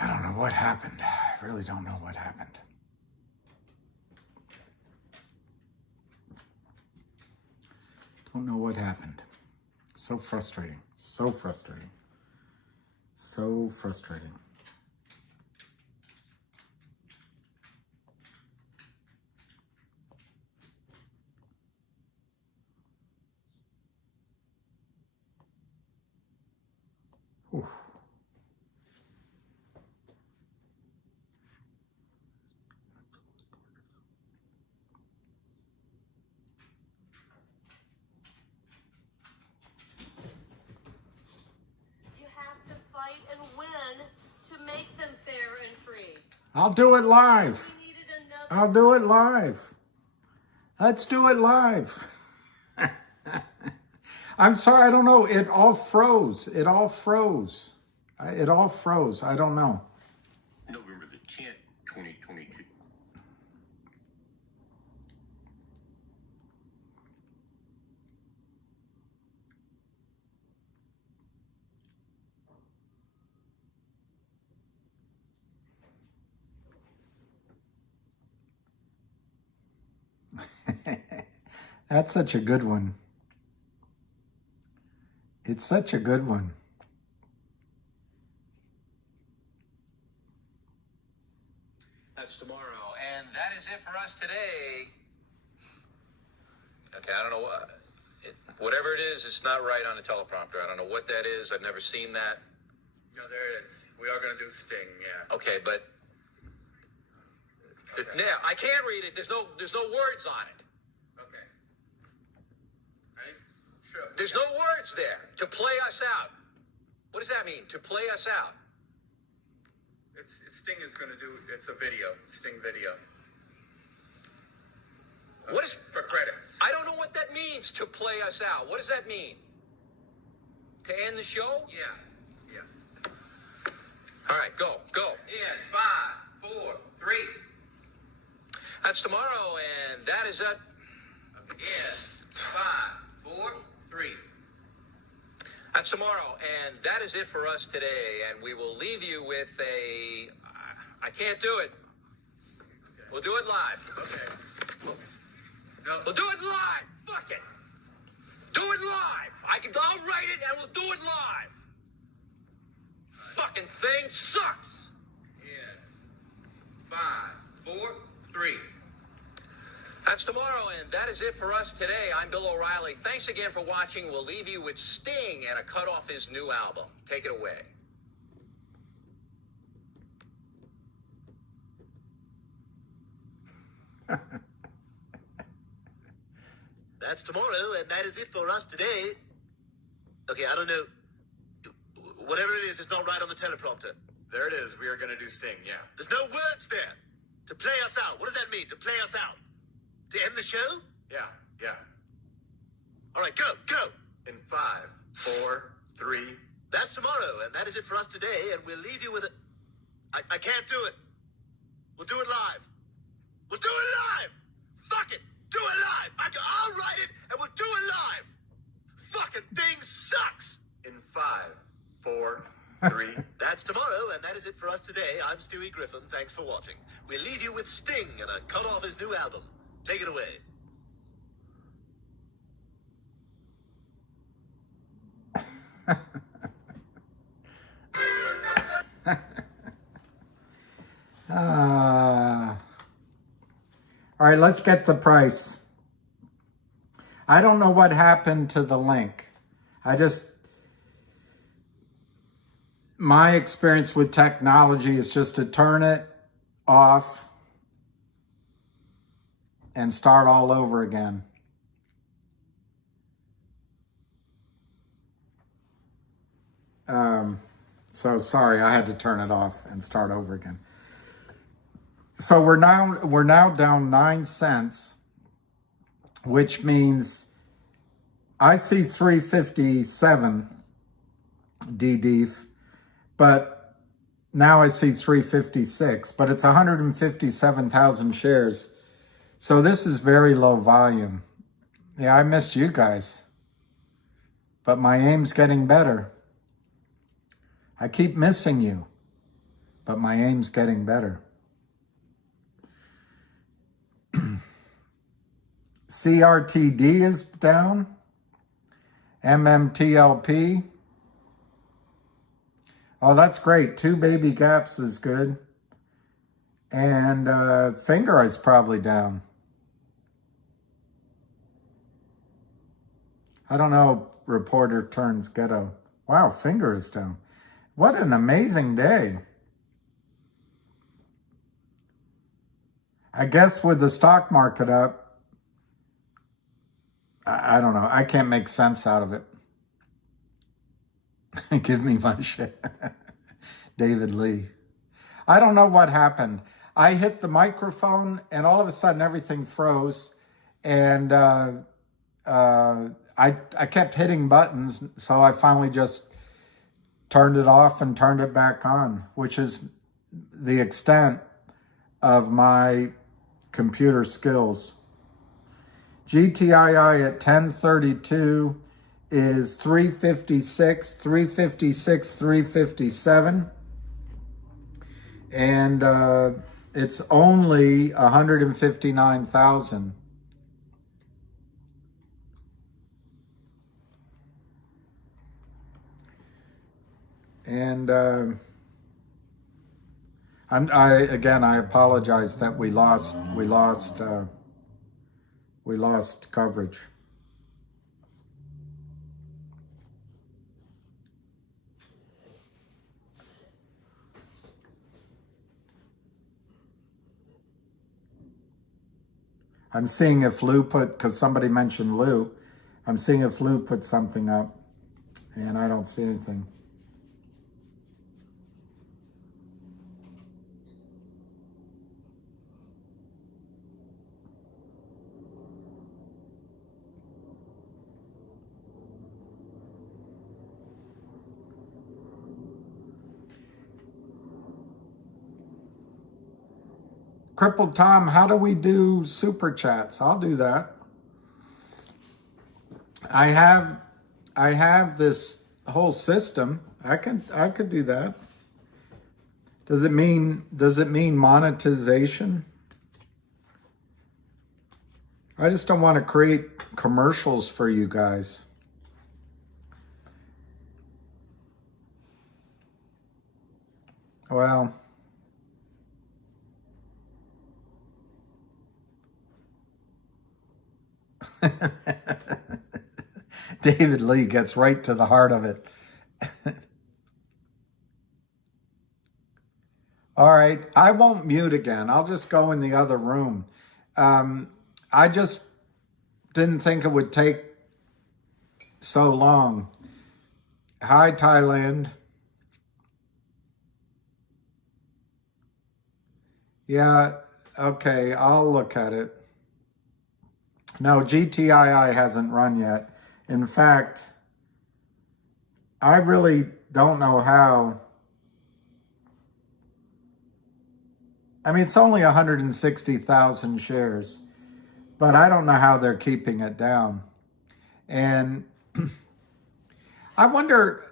I don't know what happened. I really don't know what happened. Don't know what happened. So frustrating. So frustrating. So frustrating. Whew. To make them fair and free. I'll do it live. I'll do it live. Let's do it live. I'm sorry, I don't know. It all froze. It all froze. It all froze. I don't know. November the 10th, 2022. That's such a good one. It's such a good one. That's tomorrow. And that is it for us today. Okay, I don't know what. Whatever it is, it's not right on the teleprompter. I don't know what that is. I've never seen that. No, there it is. We are going to do Sting, yeah. Okay, but Okay. now I can't read it. There's no words on it. Okay. Ready? Sure. There's no words there. To play us out. What does that mean? To play us out. Sting is going to do, it's a video, Sting video. What is for credits? I don't know what that means, to play us out. What does that mean? To end the show? Yeah. Yeah. All right, go. In 5, 4, 3. That's tomorrow, and that is it. In 5, 4, 3. That's tomorrow, and that is it for us today. And we will leave you with a... I can't do it. Okay. We'll do it live. Okay. No. We'll do it live. Fuck it. Do it live. I'll write it, and we'll do it live. Fucking thing sucks. In 5, 4, 3. That's tomorrow, and that is it for us today. I'm Bill O'Reilly. Thanks again for watching. We'll leave you with Sting and a cut off his new album. Take it away. That's tomorrow, and that is it for us today. Okay, I don't know. Whatever it is, it's not right on the teleprompter. There it is. We are going to do Sting, yeah. There's no words there. To play us out. What does that mean, to play us out? To end the show? Yeah, yeah. All right, go. In 5, 4, 3. That's tomorrow, and that is it for us today, and we'll leave you with a... I can't do it. We'll do it live. We'll do it live! Fuck it! Do it live! I'll write it, and we'll do it live! Fucking thing sucks! In 5, 4, 3. That's tomorrow, and that is it for us today. I'm Stewie Griffin. Thanks for watching. We'll leave you with Sting and a cut off his new album. Take it away. All right, let's get the price. I don't know what happened to the link. My experience with technology is just to turn it off and start all over again. So sorry, I had to turn it off and start over again. So we're now down 9 cents, which means I see 357 DD, but now I see 356, but it's 157,000 shares. So this is very low volume. Yeah, I missed you guys, but my aim's getting better. I keep missing you, but my aim's getting better. CRTD is down. MMTLP. Oh, that's great. 2 baby gaps is good. And finger is probably down. I don't know, reporter turns ghetto. Wow, finger is down. What an amazing day. I guess with the stock market up, I don't know. I can't make sense out of it. Give me my shit. David Lee. I don't know what happened. I hit the microphone and all of a sudden everything froze. And I kept hitting buttons. So I finally just turned it off and turned it back on, which is the extent of my computer skills. GTII at 1032 is 356, 356, 357. And it's only 159,000. And I apologize that we lost coverage. I'm seeing if Lou because somebody mentioned Lou, I'm seeing if Lou put something up, and I don't see anything. Crippled Tom, how do we do super chats? I'll do that. I have this whole system. I could do that. Does it mean monetization? I just don't want to create commercials for you guys. Well, David Lee gets right to the heart of it. All right, I won't mute again. I'll just go in the other room. I just didn't think it would take so long. Hi, Thailand. Yeah, okay, I'll look at it. No, GTII hasn't run yet. In fact, I really don't know how. I mean, it's only 160,000 shares, but I don't know how they're keeping it down. And I wonder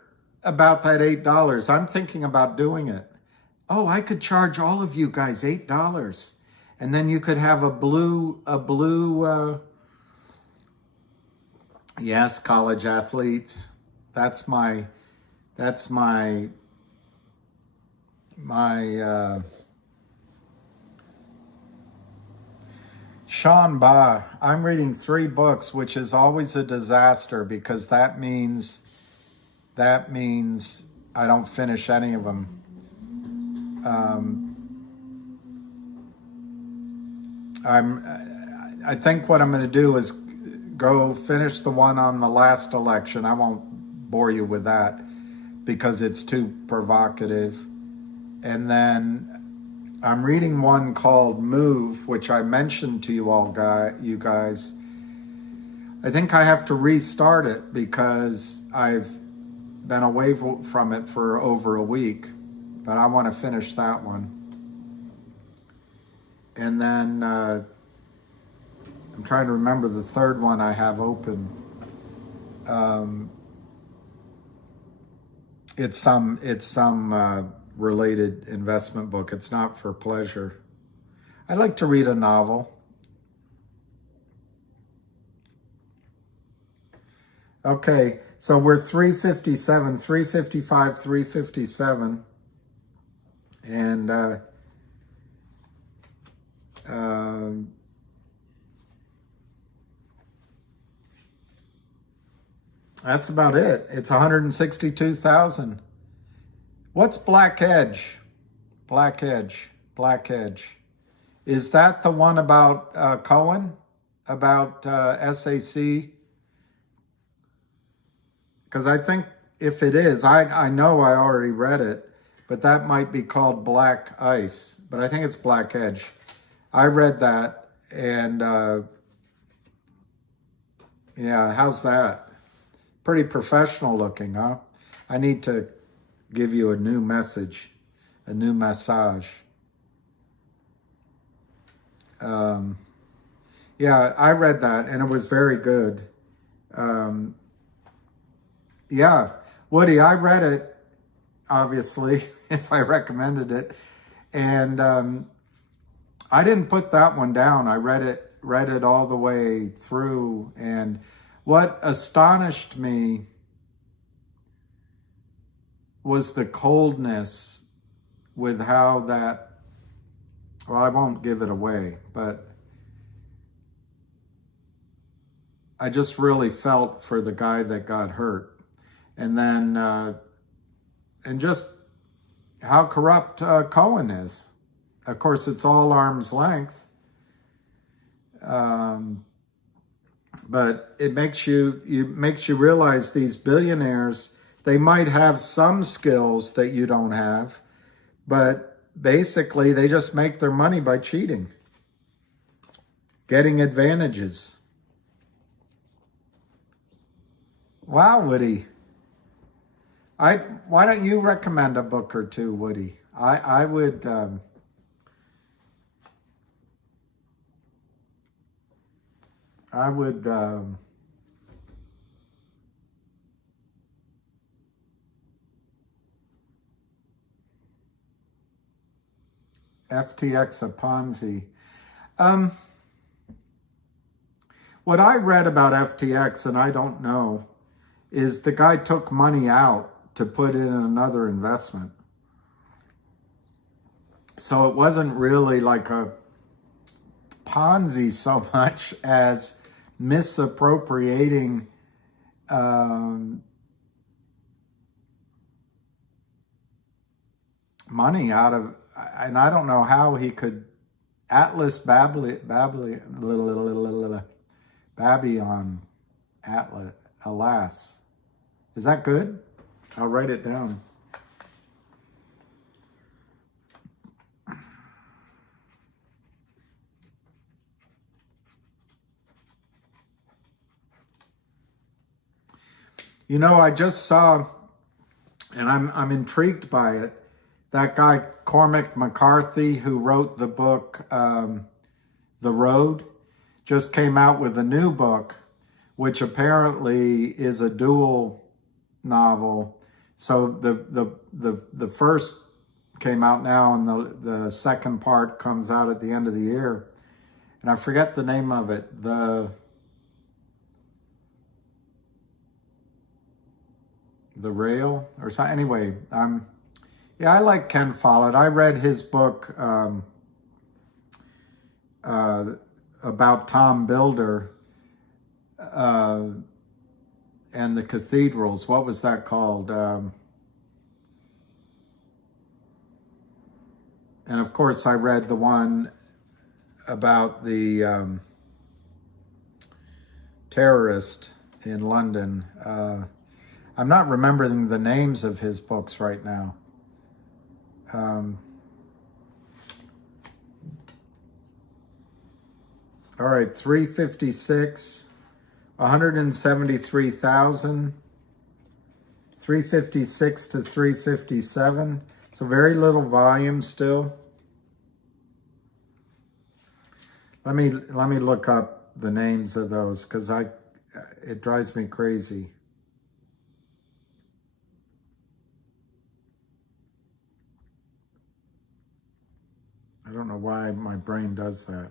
about that $8. I'm thinking about doing it. Oh, I could charge all of you guys $8. And then you could have a blue, yes, college athletes. That's my Sean Ba. I'm reading 3 books, which is always a disaster because that means I don't finish any of them. I think what I'm going to do is go finish the one on the last election. I won't bore you with that because it's too provocative. And then I'm reading one called Move, which I mentioned to you all, you guys. I think I have to restart it because I've been away from it for over a week, but I want to finish that one. And then I'm trying to remember the third one I have open. It's some related investment book. It's not for pleasure. I like to read a novel. Okay, so we're 357, 355, 357. And that's about it. It's 162,000. What's Black Edge? Black Edge. Black Edge. Is that the one about Cohen? About SAC? Because I think if it is, I know I already read it, but that might be called Black Ice. But I think it's Black Edge. I read that, and yeah, how's that? Pretty professional looking, huh? I need to give you a new message, a new massage. Yeah, I read that, and it was very good. Yeah, Woody, I read it, obviously, if I recommended it. And I didn't put that one down. I read it all the way through. And what astonished me was the coldness with how that, well, I won't give it away, but I just really felt for the guy that got hurt. And then, and just how corrupt Cohen is. Of course, it's all arm's length. But it makes you realize these billionaires, they might have some skills that you don't have, but basically they just make their money by cheating, getting advantages. Wow, Woody. Why don't you recommend a book or two, Woody? I would, FTX a Ponzi. What I read about FTX, and I don't know, is the guy took money out to put in another investment. So it wasn't really like a Ponzi so much as misappropriating money out of, and I don't know how he could, Babylon, alas. Is that good? I'll write it down. You know, I just saw, and I'm intrigued by it, that guy Cormac McCarthy, who wrote the book The Road, just came out with a new book, which apparently is a dual novel. So the first came out now, and the second part comes out at the end of the year. And I forget the name of it. The Rail or something. Anyway, yeah, I like Ken Follett. I read his book about Tom Builder and the cathedrals. What was that called? And of course, I read the one about the terrorist in London. I'm not remembering the names of his books right now. All right, 356, 173,000, 356 to 357. So very little volume still. Let me look up the names of those, because it drives me crazy. I don't know why my brain does that.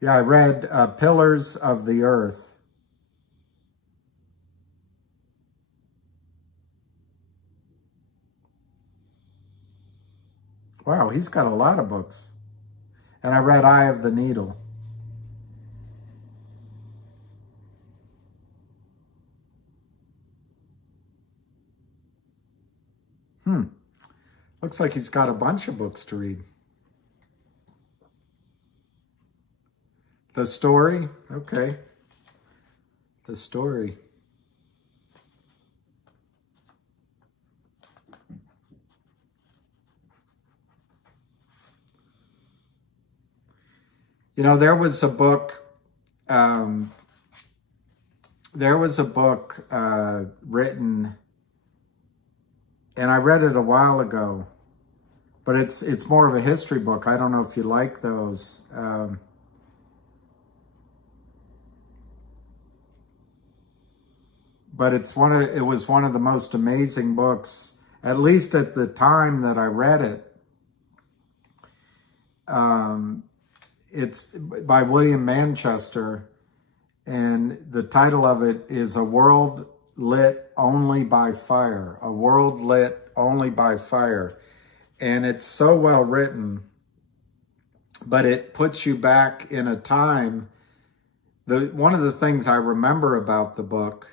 Yeah, I read Pillars of the Earth. Wow, he's got a lot of books. And I read Eye of the Needle. Looks like he's got a bunch of books to read. The Story? Okay. The Story. You know, there was a book written, and I read it a while ago, but it's more of a history book. I don't know if you like those. But it was one of the most amazing books, at least at the time that I read it. It's by William Manchester, and the title of it is A World Lit Only by Fire. A World Lit Only by Fire. And it's so well written, but it puts you back in a time. One of the things I remember about the book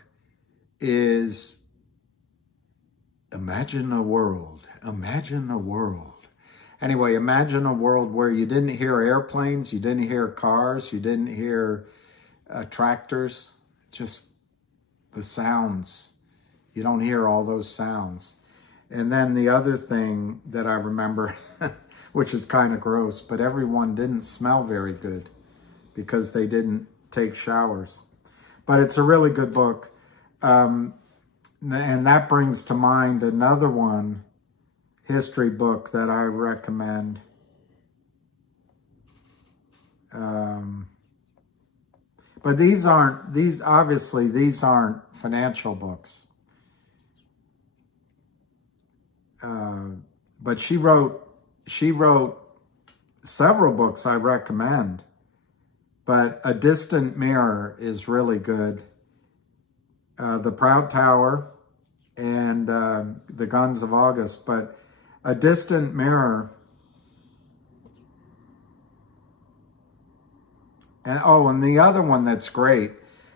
is imagine a world. Anyway, imagine a world where you didn't hear airplanes, you didn't hear cars, you didn't hear tractors, just the sounds. You don't hear all those sounds. And then the other thing that I remember, which is kind of gross, but everyone didn't smell very good because they didn't take showers. But it's a really good book. And that brings to mind another one, history book that I recommend. But these aren't financial books. But she wrote several books I recommend. But A Distant Mirror is really good. The Proud Tower and The Guns of August. But A Distant Mirror, and the other one that's great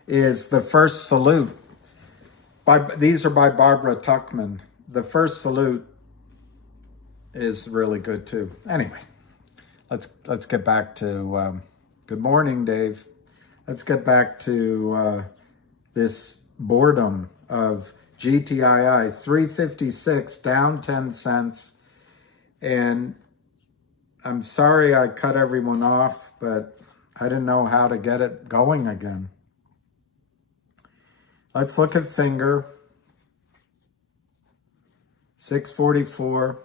is The First Salute. These are by Barbara Tuchman. The First Salute is really good too. Anyway, let's get back to good morning, Dave. Let's get back to this boredom of GTII 356 down 10 cents. And I'm sorry I cut everyone off, but I didn't know how to get it going again. Let's look at Finger. 644.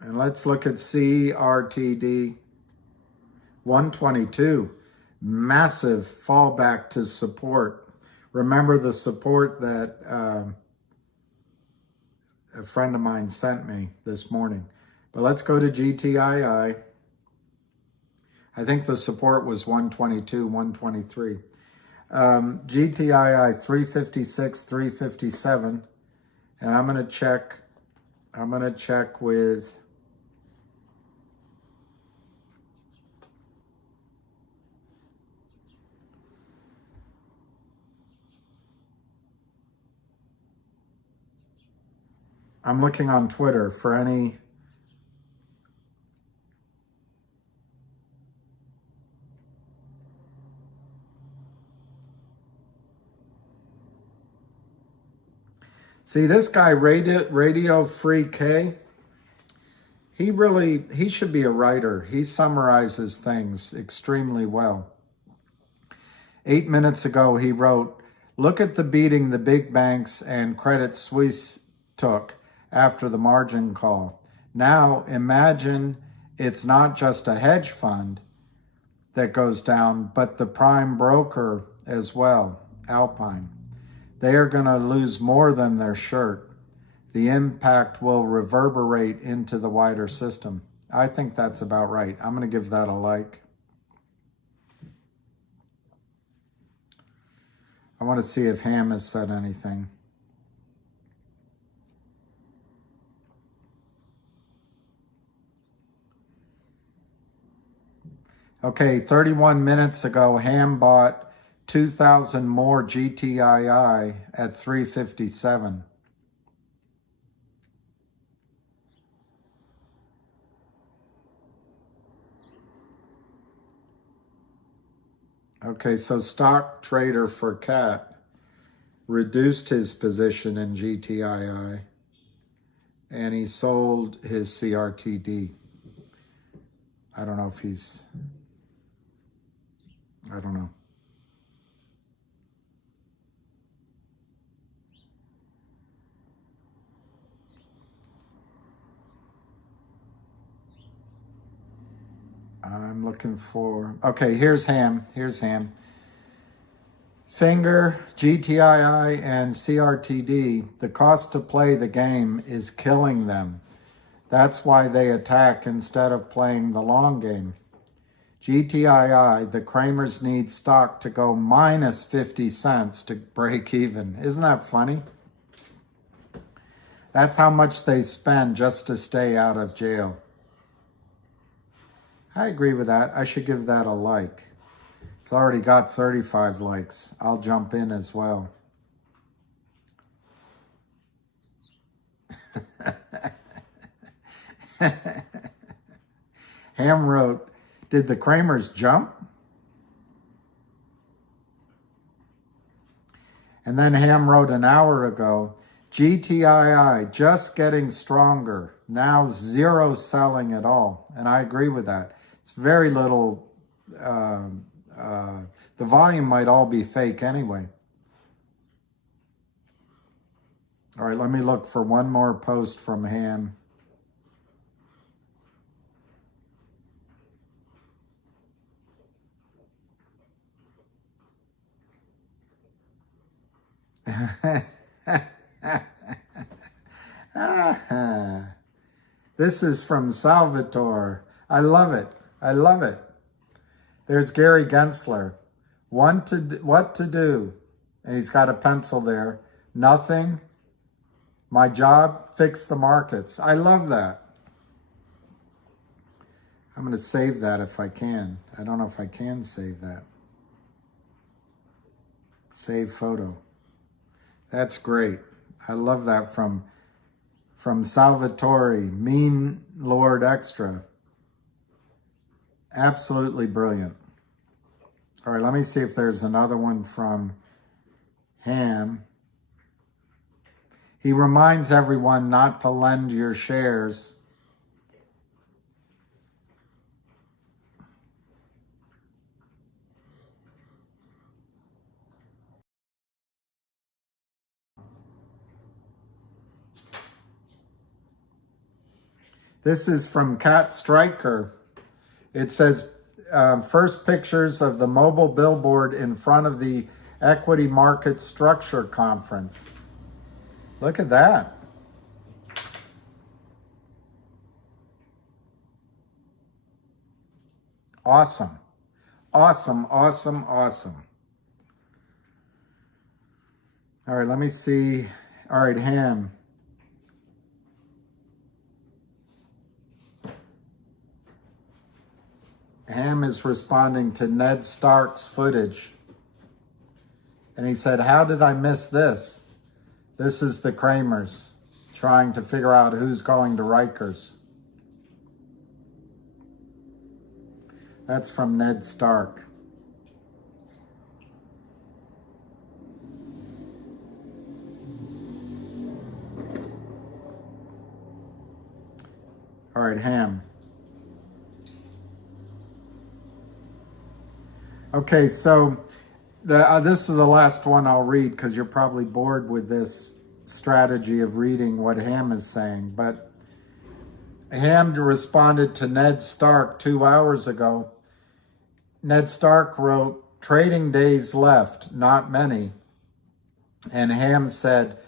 And let's look at CRTD. 122. Massive fallback to support. Remember the support that a friend of mine sent me this morning. But let's go to GTII. I think the support was 122, 123. GTII 356, 357. And I'm going to check with I'm looking on Twitter for any See, this guy, Radio Free K, he should be a writer. He summarizes things extremely well. 8 minutes ago, he wrote, look at the beating the big banks and Credit Suisse took after the margin call. Now, imagine it's not just a hedge fund that goes down, but the prime broker as well, Alpine. they are going to lose more than their shirt. The impact will reverberate into the wider system. I think that's about right. I'm going to give that a like. I want to see if Ham has said anything. Okay, 31 minutes ago, Ham bought 2,000 more GTII at 357. Okay, so stock trader for Cat reduced his position in GTII and he sold his CRTD. I don't know if he's, I don't know. I'm looking for, okay, here's Ham. Here's Ham. Finger, GTII, and CRTD, the cost to play the game is killing them. That's why they attack instead of playing the long game. GTII, the Kramers need stock to go minus 50 cents to break even. Isn't that funny? That's how much they spend just to stay out of jail. I agree with that. I should give that a like. It's already got 35 likes. I'll jump in as well. Ham wrote, did the Kramers jump? And then Ham wrote an hour ago, GTII just getting stronger. Now zero selling at all. And I agree with that. It's very little, the volume might all be fake anyway. All right, let me look for one more post from Ham. This is from Salvatore. I love it. I love it. There's Gary Gensler. What to do? And he's got a pencil there. Nothing. My job, fix the markets. I love that. I'm going to save that if I can. I don't know if I can save that. Save photo. That's great. I love that from Salvatore, Mean Lord Extra. Absolutely brilliant. All right, let me see if there's another one from Ham. He reminds everyone not to lend your shares. This is from Cat Striker. It says, first pictures of the mobile billboard in front of the Equity Market Structure Conference. Look at that. Awesome. Awesome, awesome, awesome. All right, let me see. All right, Ham. Ham is responding to Ned Stark's footage. And he said, how did I miss this? This is the Kramers trying to figure out who's going to Rikers. That's from Ned Stark. All right, Ham. Okay, so this is the last one I'll read because you're probably bored with this strategy of reading what Ham is saying. But Ham responded to Ned Stark 2 hours ago. Ned Stark wrote, trading days left, not many. And Ham said,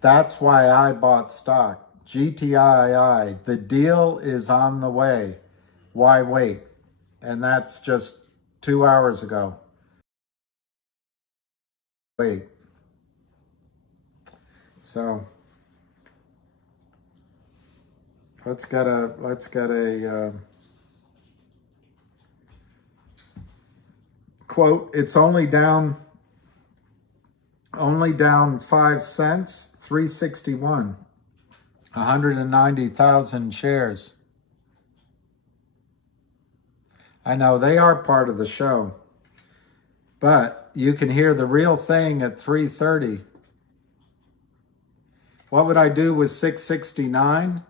that's why I bought stock. GTII, the deal is on the way. Why wait? And that's just 2 hours ago. Wait. So let's get a quote. It's only down 5 cents, 361, 190,000 shares. I know they are part of the show, but you can hear the real thing at 3:30. What would I do with 669?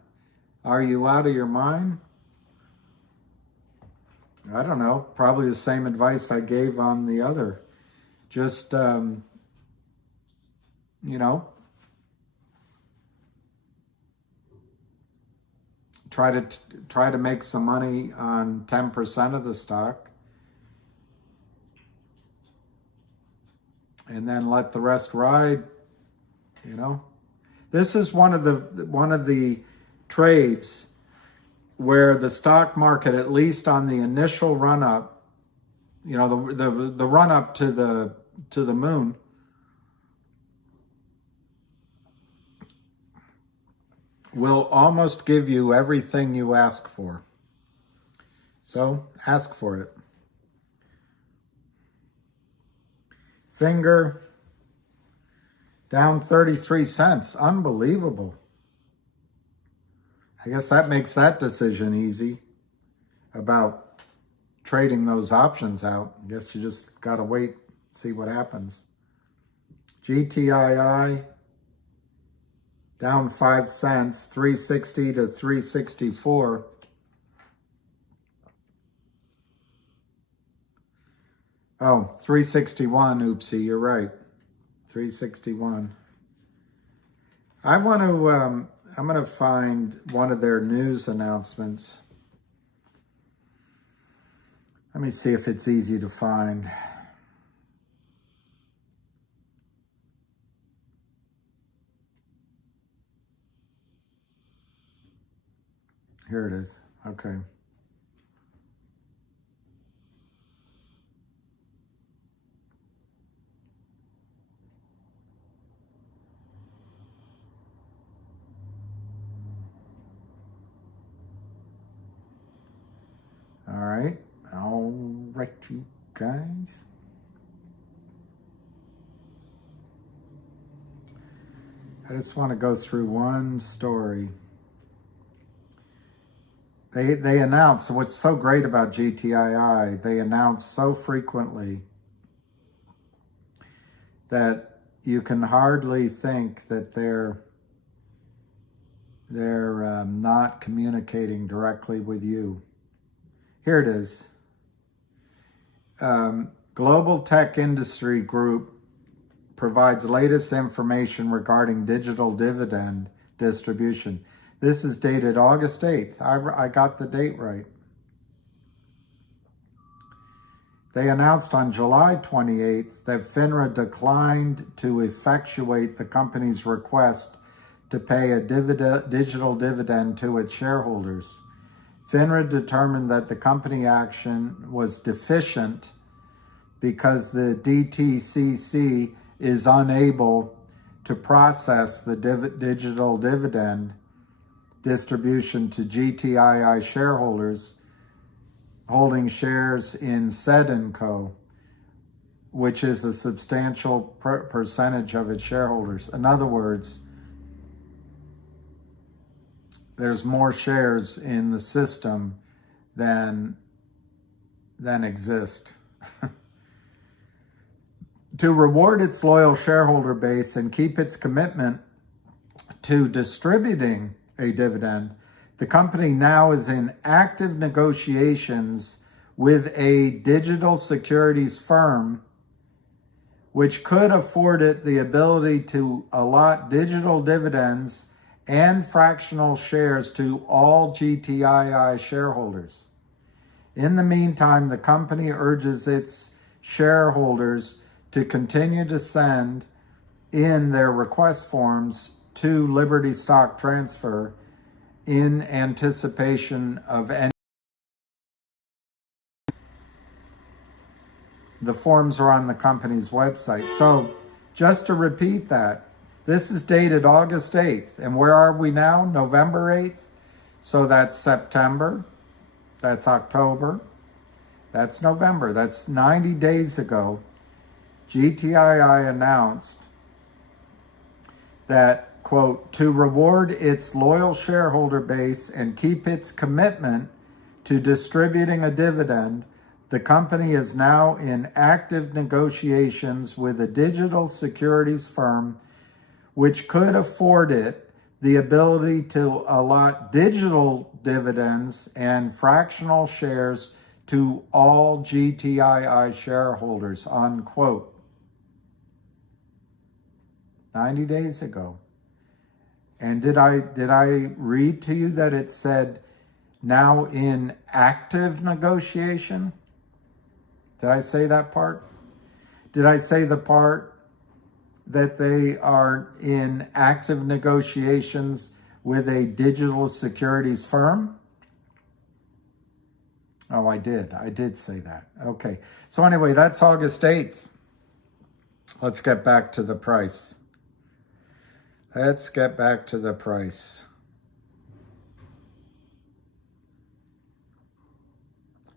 Are you out of your mind? I don't know. Probably the same advice I gave on the other. Just, you know, try to make some money on 10% of the stock, and then let the rest ride. You know, this is one of the trades where the stock market, at least on the initial run up, you know, the run up to the moon, will almost give you everything you ask for. So ask for it. Finger down 33 cents. Unbelievable. I guess that makes that decision easy about trading those options out. I guess you just got to wait, see what happens. GTII down 5 cents, 360 to 364. Oh, 361, oopsie, you're right. 361. I'm going to find one of their news announcements. Let me see if it's easy to find. Here it is. Okay. All right, you guys. I just want to go through one story. They announce, what's so great about GTII, they announce so frequently that you can hardly think that they're not communicating directly with you. Here it is. Global Tech Industry Group provides latest information regarding digital dividend distribution. This is dated August 8th. I got the date right. They announced on July 28th that FINRA declined to effectuate the company's request to pay a digital dividend to its shareholders. FINRA determined that the company action was deficient because the DTCC is unable to process the digital dividend distribution to GTII shareholders holding shares in Said & Co., which is a substantial percentage of its shareholders. In other words, there's more shares in the system than exist. To reward its loyal shareholder base and keep its commitment to distributing a dividend, the company now is in active negotiations with a digital securities firm which could afford it the ability to allot digital dividends and fractional shares to all GTII shareholders. In the meantime, the company urges its shareholders to continue to send in their request forms to Liberty Stock Transfer in anticipation of any. The forms are on the company's website. So just to repeat that, this is dated August 8th. And where are we now? November 8th. So that's September. That's October. That's November. That's 90 days ago. GTII announced that, quote, to reward its loyal shareholder base and keep its commitment to distributing a dividend, the company is now in active negotiations with a digital securities firm which could afford it the ability to allot digital dividends and fractional shares to all GTII shareholders, unquote. 90 days ago. And did I read to you that it said now in active negotiation? Did I say that part? Did I say the part that they are in active negotiations with a digital securities firm? Oh, I did say that. Okay. So anyway, that's August 8th. Let's get back to the price. Let's get back to the price.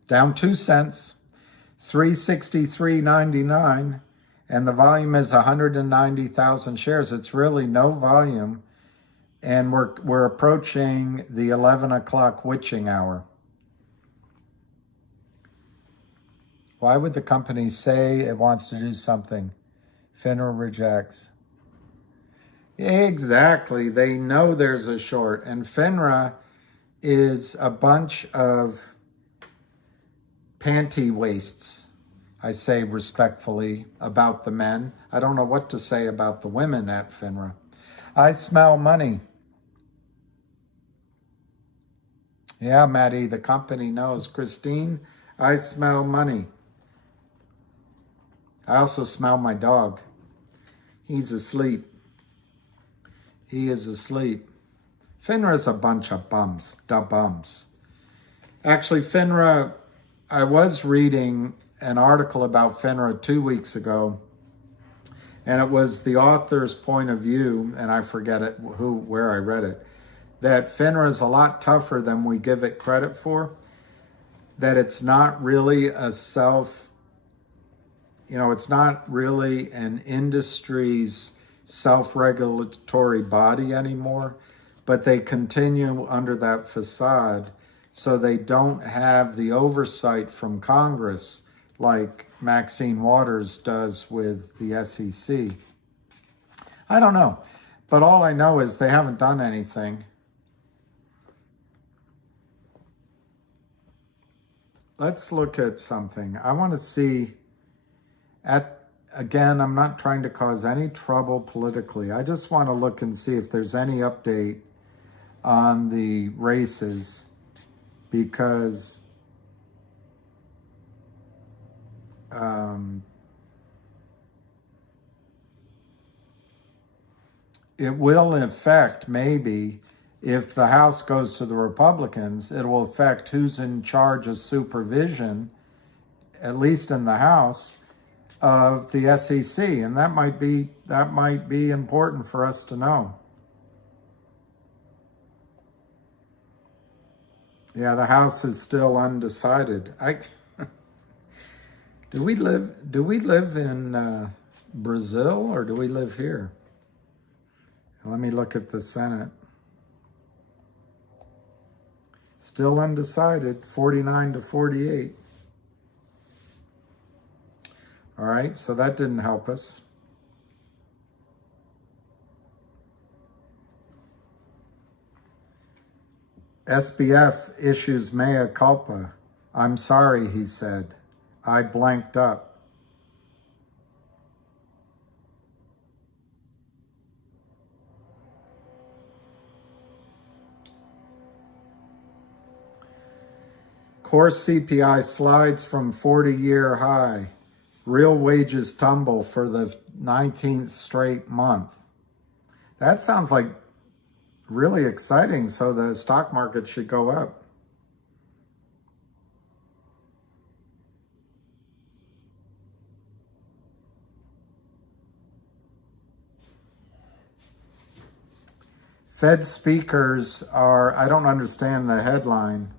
Down 2 cents, 363.99, and the volume is 190,000 shares. It's really no volume, and we're approaching the 11 o'clock witching hour. Why would the company say it wants to do something? FINRA rejects. Exactly. They know there's a short. And FINRA is a bunch of panty waists, I say respectfully, about the men. I don't know what to say about the women at FINRA. I smell money. Yeah, Maddie, the company knows. Christine, I smell money. I also smell my dog. He's asleep. He is asleep. FINRA is a bunch of bums, da bums. Actually, FINRA, I was reading an article about FINRA 2 weeks ago, and it was the author's point of view, and I forget it where I read it, that FINRA is a lot tougher than we give it credit for, that it's not really a it's not really an industry's self-regulatory body anymore, but they continue under that facade, so they don't have the oversight from Congress like Maxine Waters does with the SEC. I don't know, but all I know is they haven't done anything. Let's look at something. I want to see again, I'm not trying to cause any trouble politically. I just want to look and see if there's any update on the races, because it will affect, maybe, if the House goes to the Republicans, it will affect who's in charge of supervision, at least in the House, of the SEC, and that might be important for us to know. Yeah, the House is still undecided. Do we live in Brazil, or do we live here? Let me look at the Senate. Still undecided, 49-48. All right, so that didn't help us. SBF issues mea culpa. I'm sorry, he said. I blanked up. Core CPI slides from 40-year high. Real wages tumble for the 19th straight month. That sounds like really exciting, so the stock market should go up. Fed speakers are, I don't understand the headline.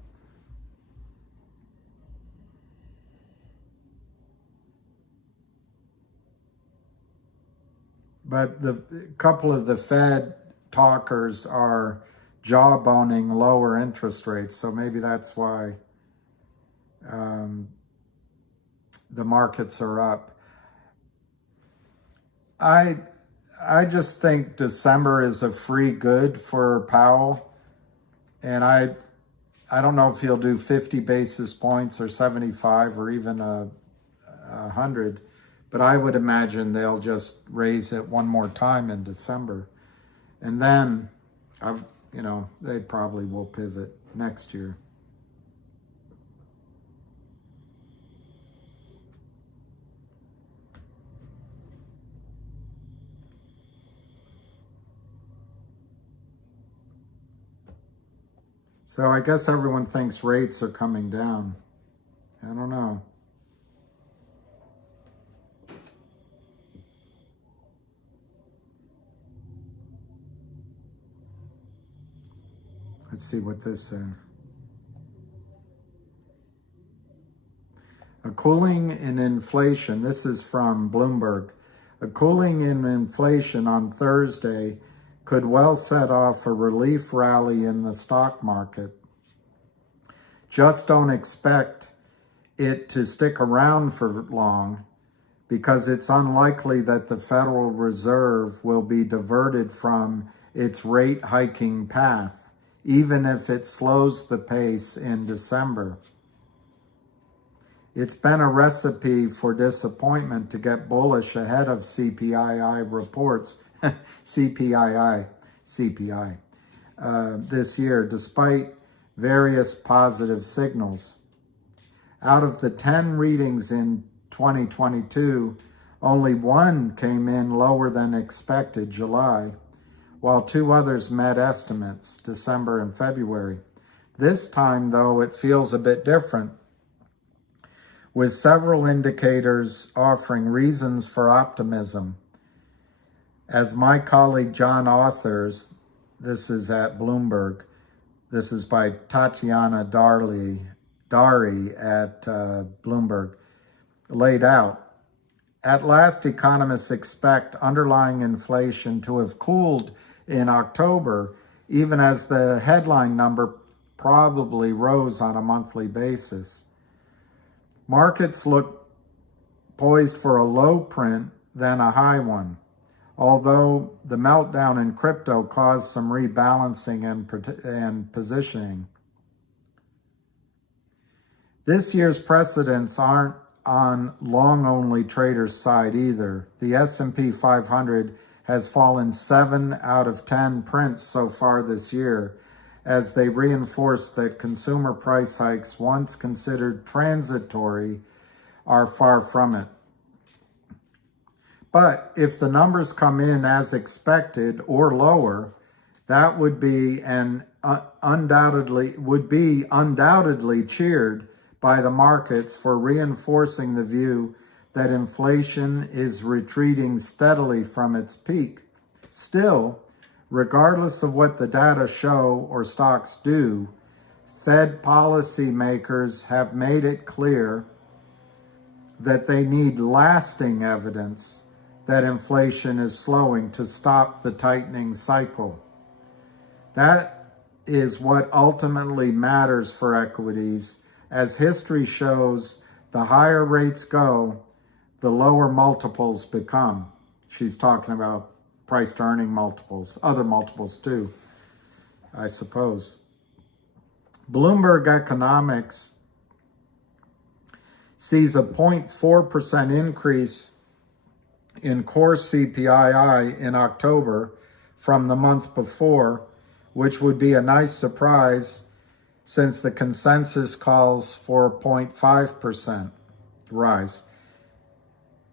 But the couple of the Fed talkers are jawboning lower interest rates, so maybe that's why the markets are up. I just think December is a free good for Powell, and I don't know if he'll do 50 basis points or 75 or even 100, but I would imagine they'll just raise it one more time in December, and then they probably will pivot next year. So I guess everyone thinks rates are coming down. I don't know. Let's see what this said. A cooling in inflation. This is from Bloomberg. A cooling in inflation on Thursday could well set off a relief rally in the stock market. Just don't expect it to stick around for long, because it's unlikely that the Federal Reserve will be diverted from its rate hiking path, even if it slows the pace in December. It's been a recipe for disappointment to get bullish ahead of CPI reports, CPI, this year, despite various positive signals. Out of the 10 readings in 2022, only one came in lower than expected, July, while 2 others met estimates, December and February. This time, though, it feels a bit different, with several indicators offering reasons for optimism. As my colleague John authors, this is at Bloomberg, this is by Tatiana Dari at Bloomberg, laid out. At last, economists expect underlying inflation to have cooled in October, even as the headline number probably rose on a monthly basis. Markets look poised for a low print, then a high one, although the meltdown in crypto caused some rebalancing and positioning. This year's precedents aren't on long-only traders' side either. The S&P 500 has fallen 7 out of 10 prints so far this year, as they reinforce that consumer price hikes, once considered transitory, are far from it. But if the numbers come in as expected or lower, that would be undoubtedly cheered by the markets for reinforcing the view that inflation is retreating steadily from its peak. Still, regardless of what the data show or stocks do, Fed policymakers have made it clear that they need lasting evidence that inflation is slowing to stop the tightening cycle. That is what ultimately matters for equities, as history shows the higher rates go, the lower multiples become. She's talking about price to earning multiples, other multiples too, I suppose. Bloomberg Economics sees a 0.4% increase in core CPII in October from the month before, which would be a nice surprise since the consensus calls for a 0.5% rise.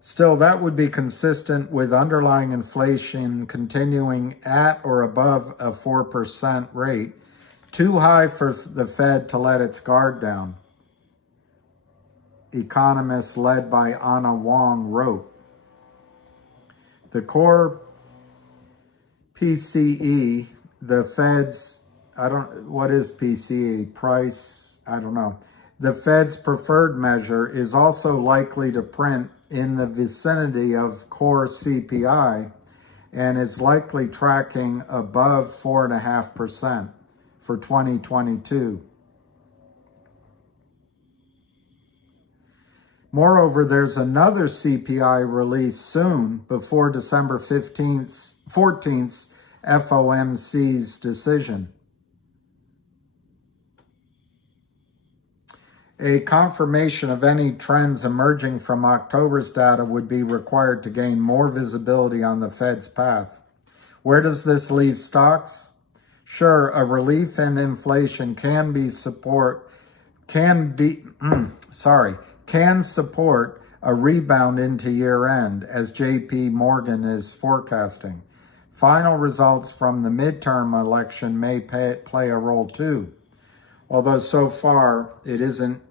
Still, that would be consistent with underlying inflation continuing at or above a 4% rate, too high for the Fed to let its guard down. Economists led by Anna Wong wrote. The core PCE, the Fed's, what is PCE? Price, I don't know. The Fed's preferred measure is also likely to print in the vicinity of core CPI and is likely tracking above 4.5% for 2022. Moreover, there's another CPI release soon before December 14th's FOMC's decision. A confirmation of any trends emerging from October's data would be required to gain more visibility on the Fed's path. Where does this leave stocks? Sure, a relief in inflation can support a rebound into year-end, as J.P. Morgan is forecasting. Final results from the midterm election may play a role too, although so far it isn't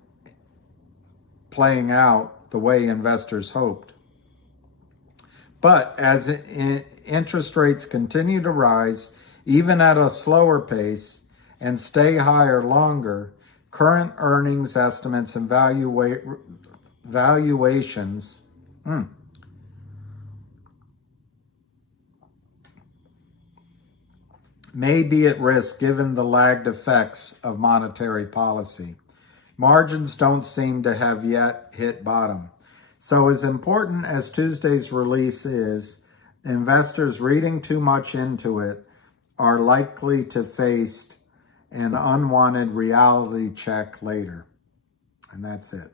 playing out the way investors hoped. But as interest rates continue to rise, even at a slower pace, and stay higher longer, current earnings estimates and valuations may be at risk given the lagged effects of monetary policy. Margins don't seem to have yet hit bottom. So as important as Tuesday's release is, investors reading too much into it are likely to face an unwanted reality check later. And that's it.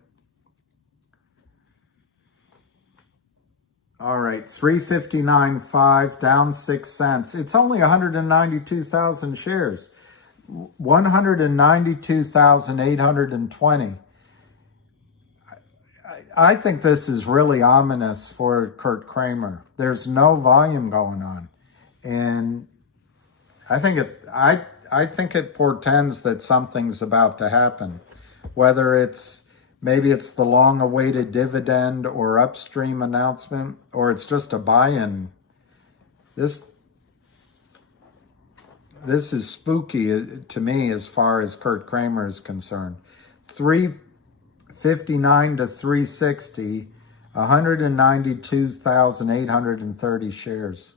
All right, 359.5, down 6 cents. It's only 192,000 shares. 192,820. I think this is really ominous for Kurt Kramer. There's no volume going on. And I think it portends that something's about to happen. Whether maybe it's the long-awaited dividend or upstream announcement, or it's just a buy-in. This is spooky to me as far as Kurt Kramer is concerned. 359 to 360, 192,830 shares.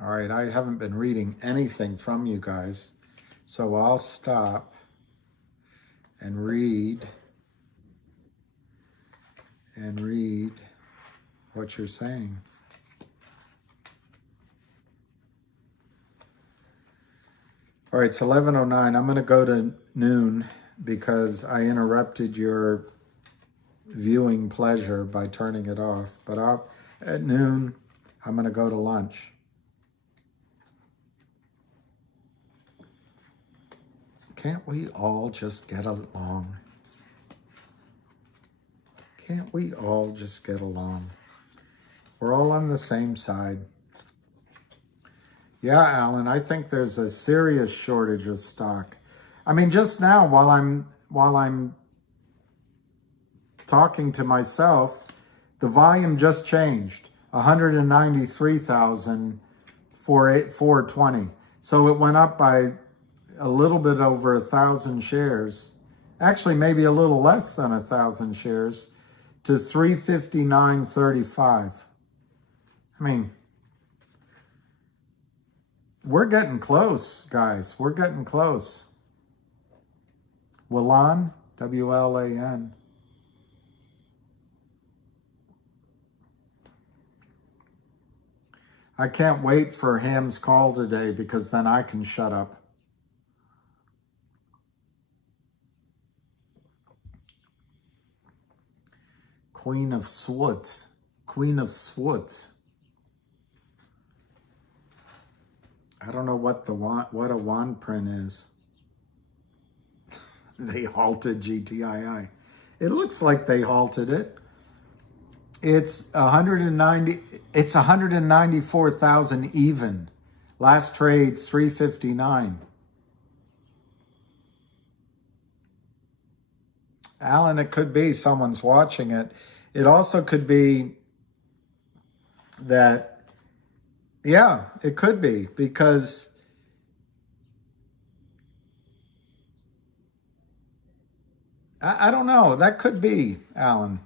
All right, I haven't been reading anything from you guys, so I'll stop and read what you're saying. All right, it's 11:09. I'm going to go to noon because I interrupted your viewing pleasure by turning it off. But at noon, I'm going to go to lunch. Can't we all just get along? Can't we all just get along? We're all on the same side. Yeah, Alan, I think there's a serious shortage of stock. I mean, just now while I'm talking to myself, the volume just changed. 193,000 for 420. So it went up by a little bit over 1,000 shares. Actually, maybe a little less than 1,000 shares to 359.35. I mean, we're getting close, guys. We're getting close. Wlan, W-L-A-N. I can't wait for Ham's call today because then I can shut up. Queen of Swords. Queen of Swords. I don't know what a wand print is. They halted GTII. It looks like they halted it. It's 190. It's 194,000 even. Last trade 359. Alan, it could be someone's watching it. It also could be that, yeah, it could be, because I don't know. That could be, Alan.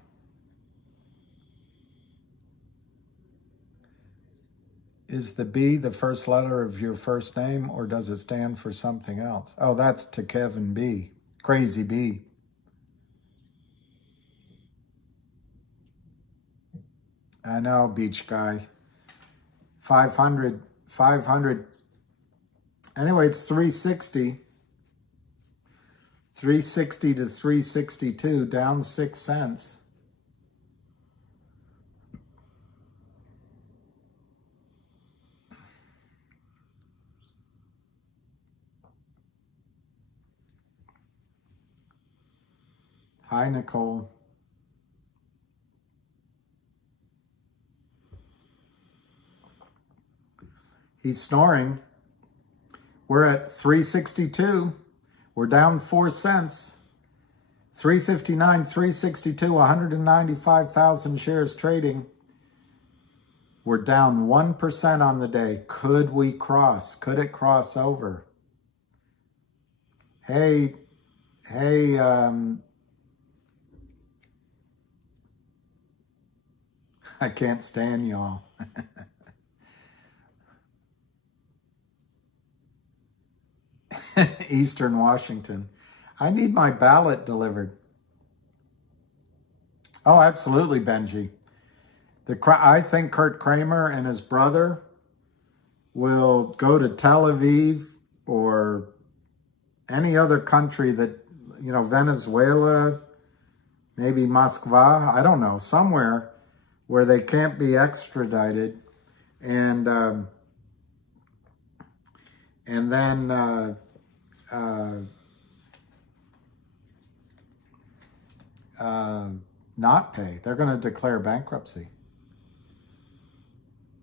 Is the B the first letter of your first name, or does it stand for something else? Oh, that's to Kevin B. Crazy B. I know, beach guy. 500. Anyway, it's 360. 360 to 362, down 6 cents. Hi, Nicole. He's snoring. We're at 362. We're down 4 cents. 359, 362, 195,000 shares trading. We're down 1% on the day. Could we cross? Could it cross over? Hey, I can't stand y'all. Eastern Washington. I need my ballot delivered. Oh, absolutely, Benji. I think Kurt Kramer and his brother will go to Tel Aviv or any other country that, you know, Venezuela, maybe Moskva, I don't know, somewhere where they can't be extradited, and then not pay. They're going to declare bankruptcy.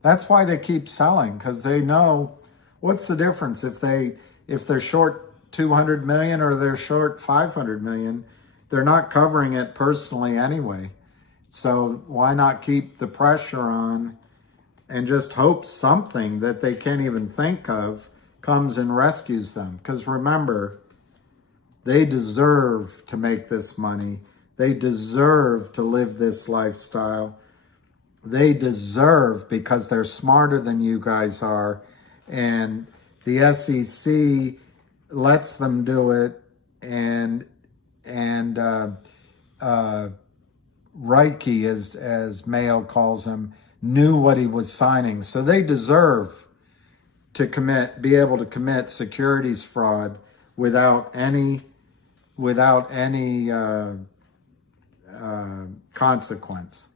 That's why they keep selling, because they know, what's the difference if they're short 200 million or they're short 500 million? They're not covering it personally anyway. So why not keep the pressure on and just hope something that they can't even think of comes and rescues them? Because remember, they deserve to make this money. They deserve to live this lifestyle. They deserve, because they're smarter than you guys are, and the SEC lets them do it, and Reiki, as Mayo calls him, knew what he was signing. So they deserve to be able to commit securities fraud without any consequence.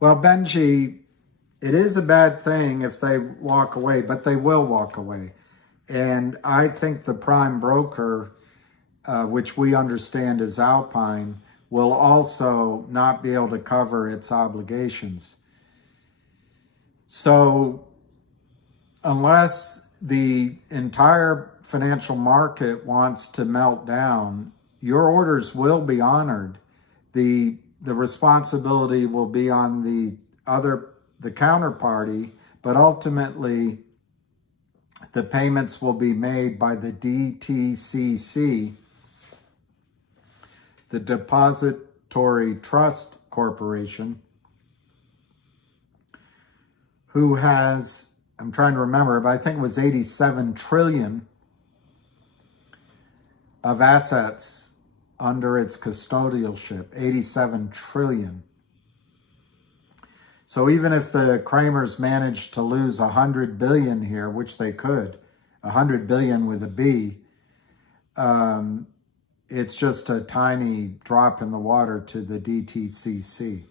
Well, Benji, it is a bad thing if they walk away, but they will walk away. And I think the prime broker, which we understand is Alpine, will also not be able to cover its obligations. So unless the entire financial market wants to melt down, your orders will be honored. The responsibility will be on the counterparty, but ultimately the payments will be made by the DTCC, the Depository Trust Corporation, who has, I'm trying to remember, but I think it was 87 trillion of assets under its custodialship, 87 trillion. So even if the Kramers managed to lose 100 billion here, which they could, 100 billion with a B, it's just a tiny drop in the water to the DTCC.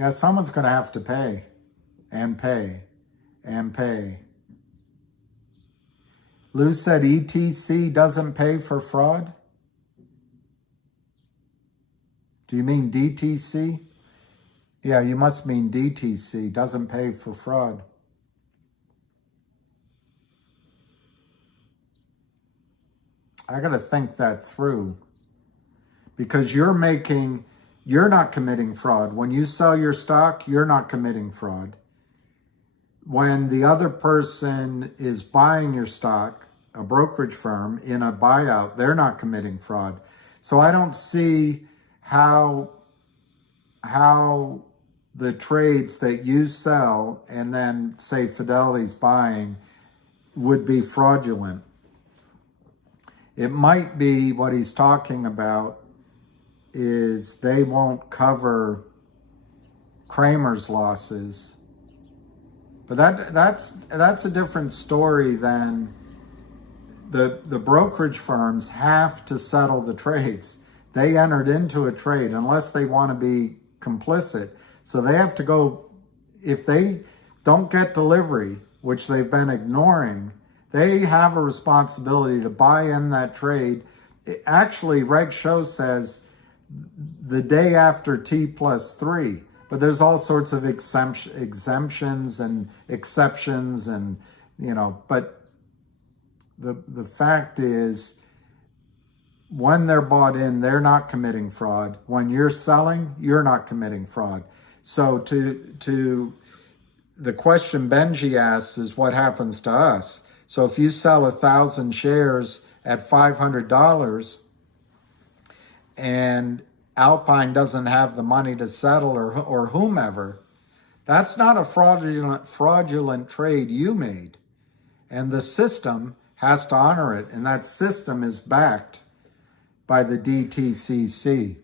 Yeah, someone's going to have to pay and pay and pay. Lou said ETC doesn't pay for fraud? Do you mean DTC? Yeah, you must mean DTC, doesn't pay for fraud. I got to think that through. Because you're not committing fraud. When you sell your stock, you're not committing fraud. When the other person is buying your stock, a brokerage firm in a buyout, they're not committing fraud. So I don't see how the trades that you sell and then say Fidelity's buying would be fraudulent. It might be what he's talking about is they won't cover Kramer's losses. But that's a different story than the brokerage firms have to settle the trades. They entered into a trade unless they want to be complicit. So they have to go, if they don't get delivery, which they've been ignoring, they have a responsibility to buy in that trade. Actually, Reg Show says the day after T+3, but there's all sorts of exemptions and exceptions and, but the fact is when they're bought in, they're not committing fraud. When you're selling, you're not committing fraud. So to the question Benji asks is what happens to us? So if you sell 1,000 shares at $500 and Alpine doesn't have the money to settle or whomever, that's not a fraudulent trade you made. And the system has to honor it. And that system is backed by the DTCC.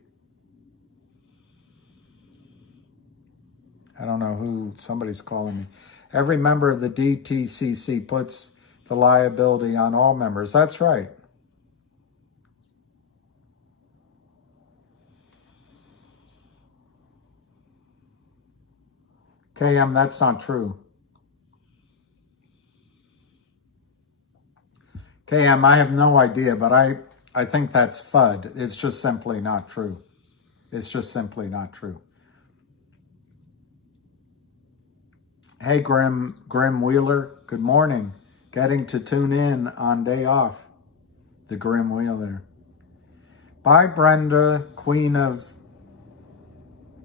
I don't know who, somebody's calling me. Every member of the DTCC puts the liability on all members. That's right. KM, that's not true. KM, I have no idea, but I think that's FUD. It's just simply not true. It's just simply not true. Hey, Grim Wheeler, good morning. Getting to tune in on day off. The Grim Wheeler. Bye, Brenda, queen of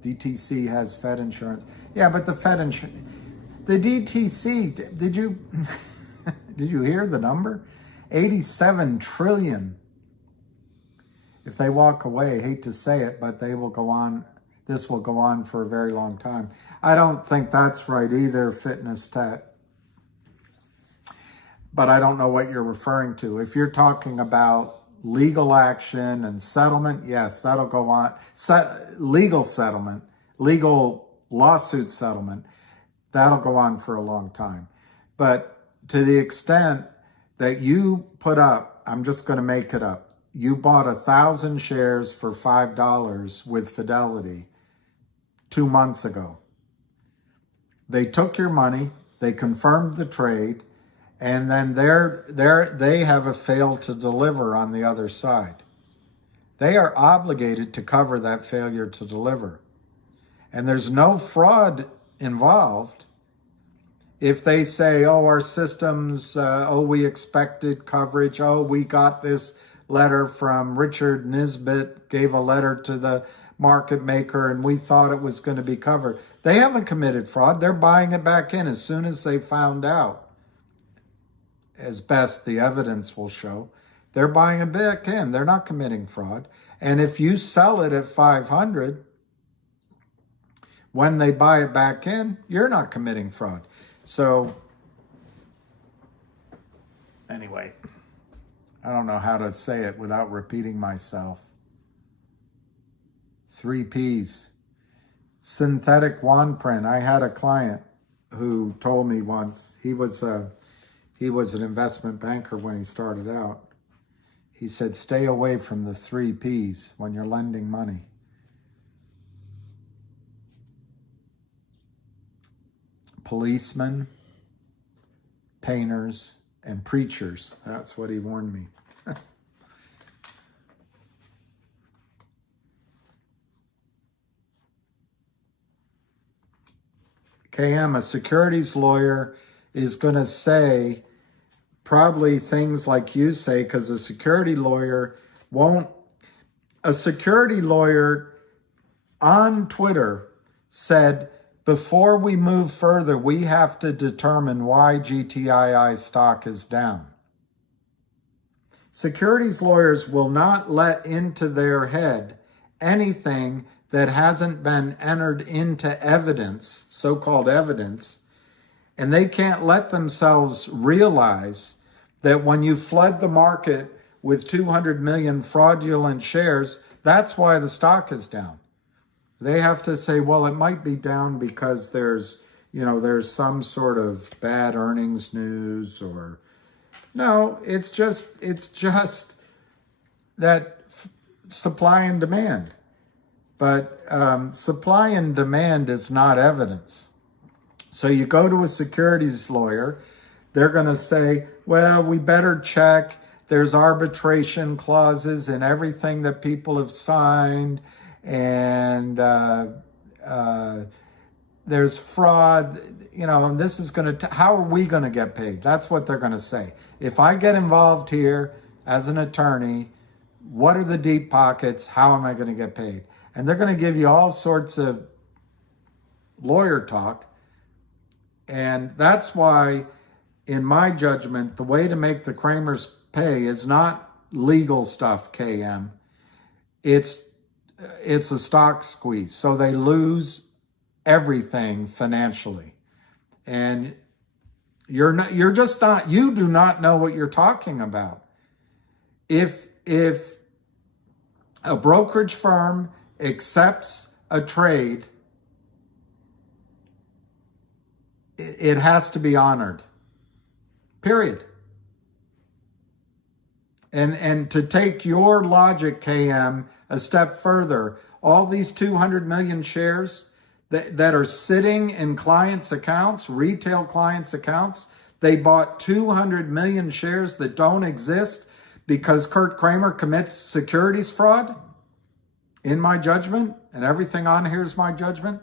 DTC has Fed insurance. Yeah, but the Fed insurance, the DTC, did you hear the number? 87 trillion. If they walk away, hate to say it, but they will go on. This will go on for a very long time. I don't think that's right either, Fitness Tech. But I don't know what you're referring to. If you're talking about legal action and settlement, yes, that'll go on. Legal settlement, legal lawsuit settlement, that'll go on for a long time. But to the extent that you put up, I'm just going to make it up, you bought 1,000 shares for $5 with Fidelity 2 months ago. They took your money, they confirmed the trade, and then they have a fail to deliver on the other side. They are obligated to cover that failure to deliver. And there's no fraud involved if they say, oh, our systems, we expected coverage, we got this letter from Richard Nisbet, gave a letter to the market maker, and we thought it was going to be covered. They haven't committed fraud. They're buying it back in as soon as they found out. As best the evidence will show, they're buying it back in. They're not committing fraud. And if you sell it at 500, when they buy it back in, you're not committing fraud. So anyway, I don't know how to say it without repeating myself. 3 Ps. Synthetic wand print. I had a client who told me once, he was an investment banker when he started out. He said, stay away from the 3 Ps when you're lending money. policemen, painters, and preachers. That's what he warned me. KM, a securities lawyer is going to say probably things like you say, because a security lawyer won't. A security lawyer on Twitter said, before we move further, we have to determine why GTII stock is down. Securities lawyers will not let into their head anything that hasn't been entered into evidence, so-called evidence, and they can't let themselves realize that when you flood the market with 200 million fraudulent shares, that's why the stock is down. They have to say, well, it might be down because there's some sort of bad earnings news, or no, it's just that supply and demand. But supply and demand is not evidence. So you go to a securities lawyer, they're going to say, well, we better check. There's arbitration clauses in everything that people have signed, and there's fraud, and this is going to, how are we going to get paid? That's what they're going to say. If I get involved here as an attorney, what are the deep pockets? How am I going to get paid? And they're going to give you all sorts of lawyer talk. And that's why, in my judgment, the way to make the Kramers pay is not legal stuff, KM. It's a stock squeeze. So they lose everything financially. And you do not know what you're talking about. If a brokerage firm accepts a trade, it has to be honored. Period. And to take your logic, KM, a step further, all these 200 million shares that are sitting in clients' accounts, retail clients' accounts, they bought 200 million shares that don't exist because Kurt Kramer commits securities fraud, in my judgment, and everything on here is my judgment.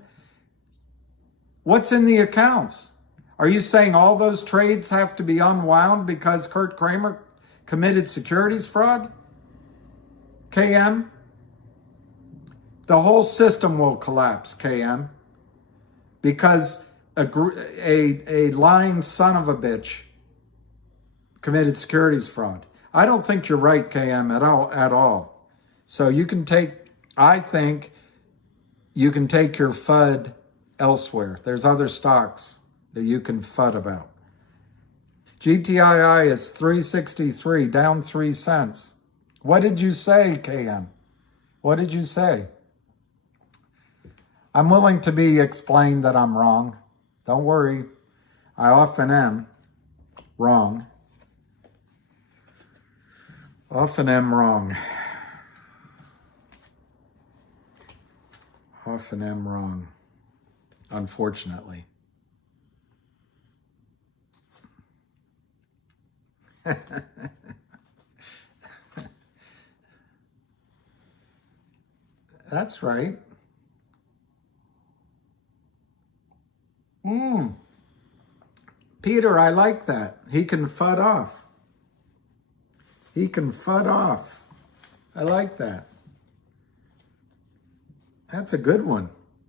What's in the accounts? Are you saying all those trades have to be unwound because Kurt Kramer committed securities fraud? KM? The whole system will collapse, KM, because a lying son of a bitch committed securities fraud. I don't think you're right, KM, at all. So I think you can take your FUD elsewhere. There's other stocks that you can FUD about. GTII is 363, down 3 cents. What did you say, KM? What did you say? I'm willing to be explained that I'm wrong. Don't worry. I often am wrong. Often am wrong. Often am wrong, unfortunately. That's right. Peter, I like that. He can FUD off. He can FUD off. I like that. That's a good one.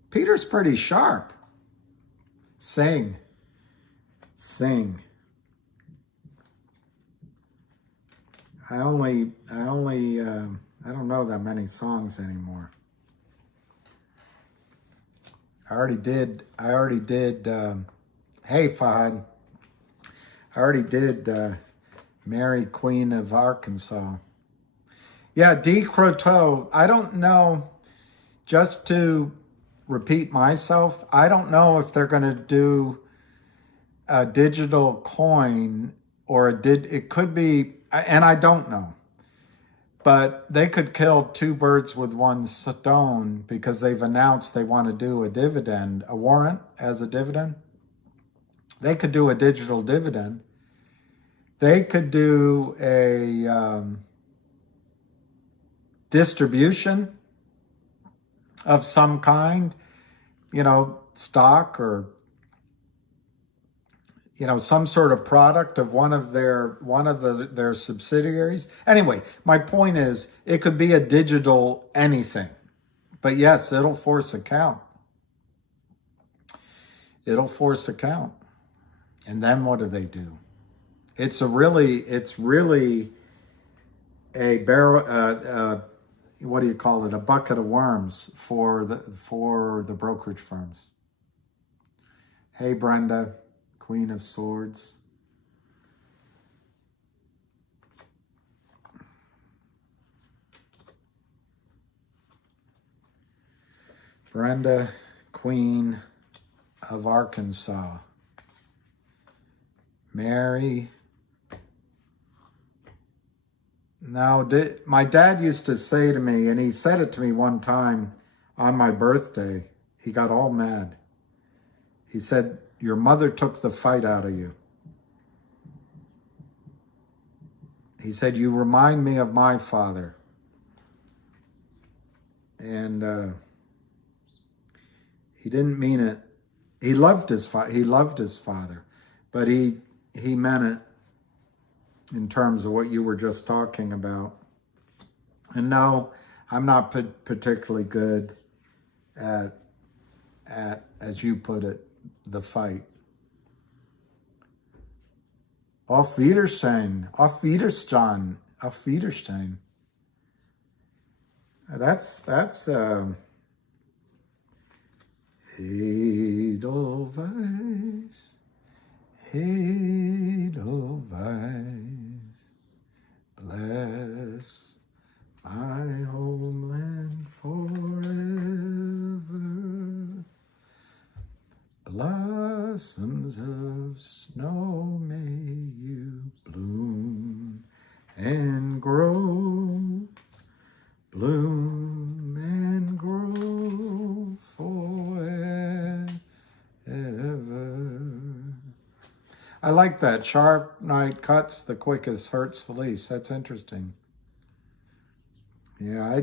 Peter's pretty sharp. Sing. I don't know that many songs anymore. I already did, hey Fahad, I already did Mary Queen of Arkansas. Yeah, D. Croteau, I don't know, just to repeat myself, I don't know if they're going to do a digital coin or it could be, and I don't know. But they could kill two birds with one stone because they've announced they want to do a dividend, a warrant as a dividend. They could do a digital dividend. They could do a distribution of some kind, stock or some sort of product of one of their subsidiaries. Anyway, my point is it could be a digital anything. But yes, it'll force a count. It'll force a count. And then what do? It's really a barrel, what do you call it? A bucket of worms for the brokerage firms. Hey, Brenda, Queen of Swords. Brenda, Queen of Arkansas. Mary. Now, my dad used to say to me, and he said it to me one time on my birthday, he got all mad. He said, your mother took the fight out of you. He said, you remind me of my father. And he didn't mean it. He loved his father, but he meant it in terms of what you were just talking about. And no, I'm not particularly good at, as you put it, the fight. Auf Wiedersehen. That's Edelweiss, Edelweiss, bless my homeland forever. Blossoms of snow may you bloom and grow, bloom and grow forever. I like that. Sharp knife cuts the quickest, hurts the least. That's interesting. Yeah,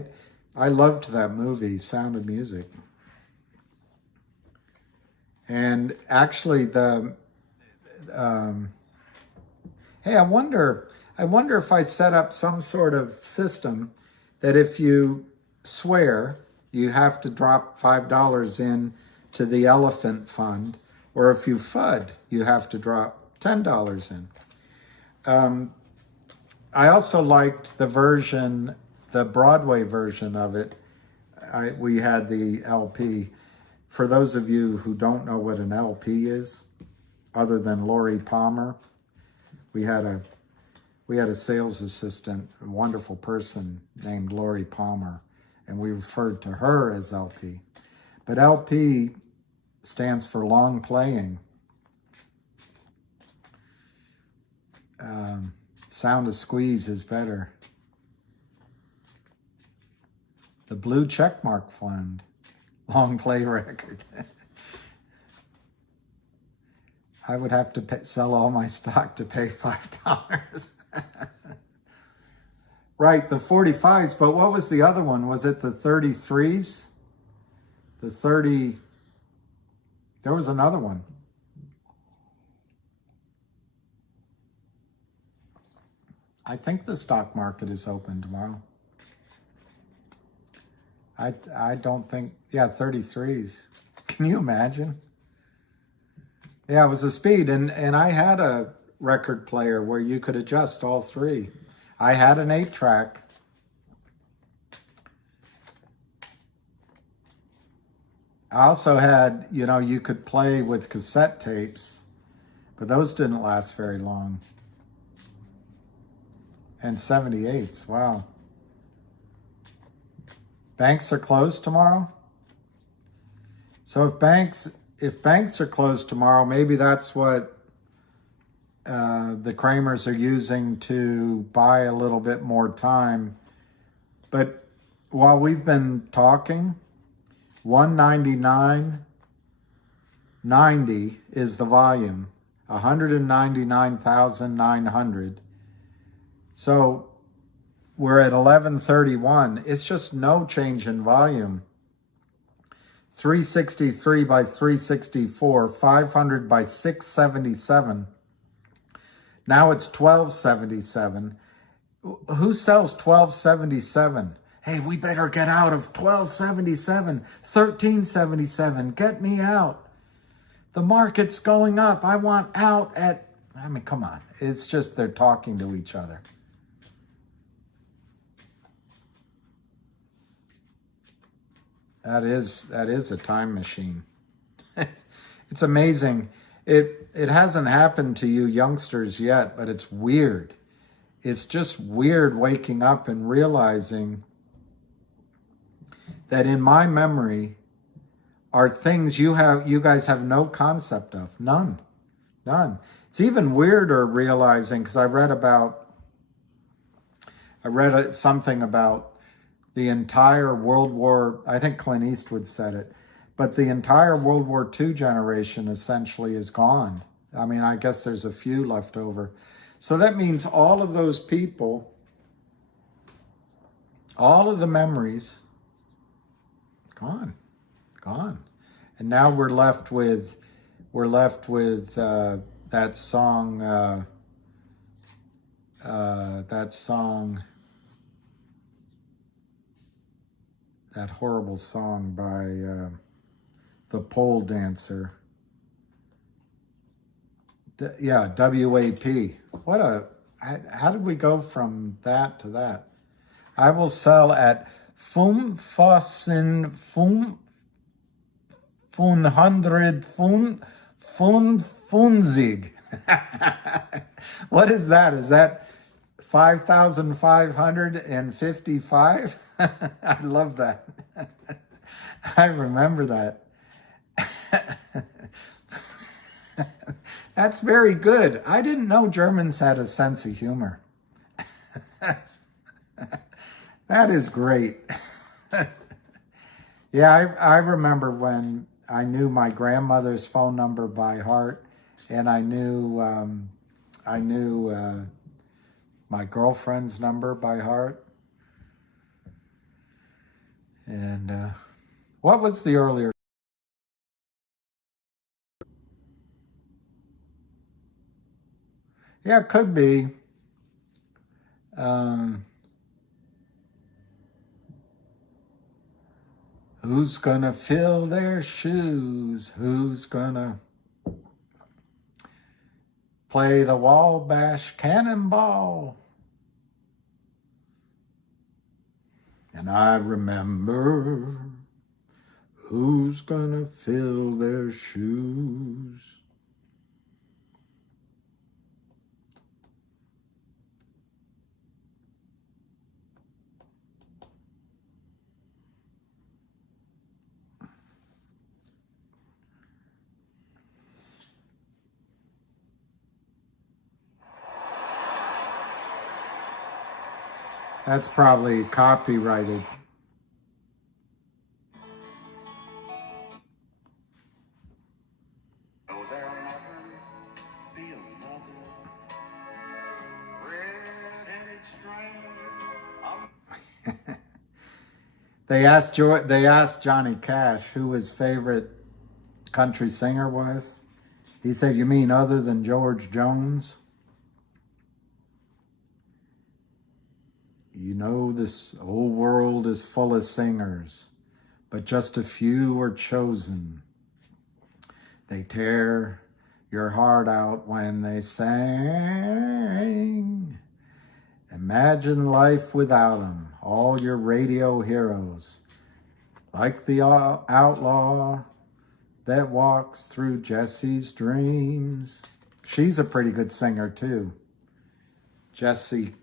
I loved that movie, Sound of Music. And actually hey, I wonder if I set up some sort of system that if you swear, you have to drop $5 in to the elephant fund, or if you FUD, you have to drop $10 in. I also liked the Broadway version of it. We had the LP. For those of you who don't know what an LP is, other than Lori Palmer, we had a sales assistant, a wonderful person named Lori Palmer, and we referred to her as LP. But LP stands for long playing. Sound of Squeeze is better. The Blue Checkmark Fund. Long play record. I would have to sell all my stock to pay $5. Right, the 45s, but what was the other one? Was it the 33s? The 30, there was another one. I think the stock market is open tomorrow. I don't think, yeah, 33s. Can you imagine? Yeah, it was a speed, and I had a record player where you could adjust all three. I had an 8-track. I also had, you could play with cassette tapes, but those didn't last very long. And 78s, wow. Banks are closed tomorrow? So if banks are closed tomorrow, maybe that's what the Kramers are using to buy a little bit more time. But while we've been talking, 199.90 is the volume. 199,900. So we're at 1131. It's just no change in volume. 363 by 364, 500 by 677. Now it's 1277. Who sells 1277? Hey, we better get out of 1277, 1377. Get me out. The market's going up. I want out at, I mean, come on. It's just they're talking to each other. That is a time machine. It's amazing. It hasn't happened to you youngsters yet, but it's weird. It's just weird waking up and realizing that in my memory are things you guys have no concept of. None. It's even weirder realizing, because I read something about the entire World War, I think Clint Eastwood said it, but the entire World War II generation essentially is gone. I mean, I guess there's a few left over. So that means all of those people, all of the memories, gone. And now we're left with that song, that horrible song by the pole dancer. WAP. How did we go from that to that? I will sell at funzig. What is that? Is that 5,555? I love that. I remember that. That's very good. I didn't know Germans had a sense of humor. That is great. Yeah, I remember when I knew my grandmother's phone number by heart, and I knew my girlfriend's number by heart. And what was the earlier? Yeah, it could be. Who's gonna fill their shoes? Who's gonna play the Wabash Cannonball? And I remember, who's gonna fill their shoes? That's probably copyrighted. Oh, there'll never be another red-headed stranger. They asked Johnny Cash who his favorite country singer was. He said, "You mean other than George Jones?" You know, this whole world is full of singers, but just a few are chosen. They tear your heart out when they sing. Imagine life without them, all your radio heroes, like the outlaw that walks through Jesse's dreams. She's a pretty good singer too. Jessie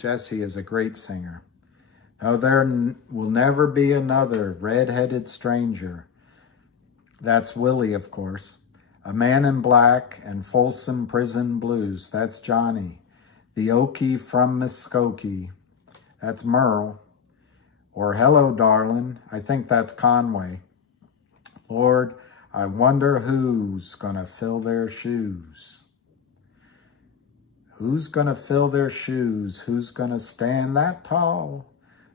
is a great singer. No, there will never be another red-headed stranger. That's Willie, of course. A Man in Black and Folsom Prison Blues. That's Johnny. The Okie from Muskogee. That's Merle. Or Hello, Darlin'. I think that's Conway. Lord, I wonder who's gonna fill their shoes. Who's gonna fill their shoes? Who's gonna stand that tall?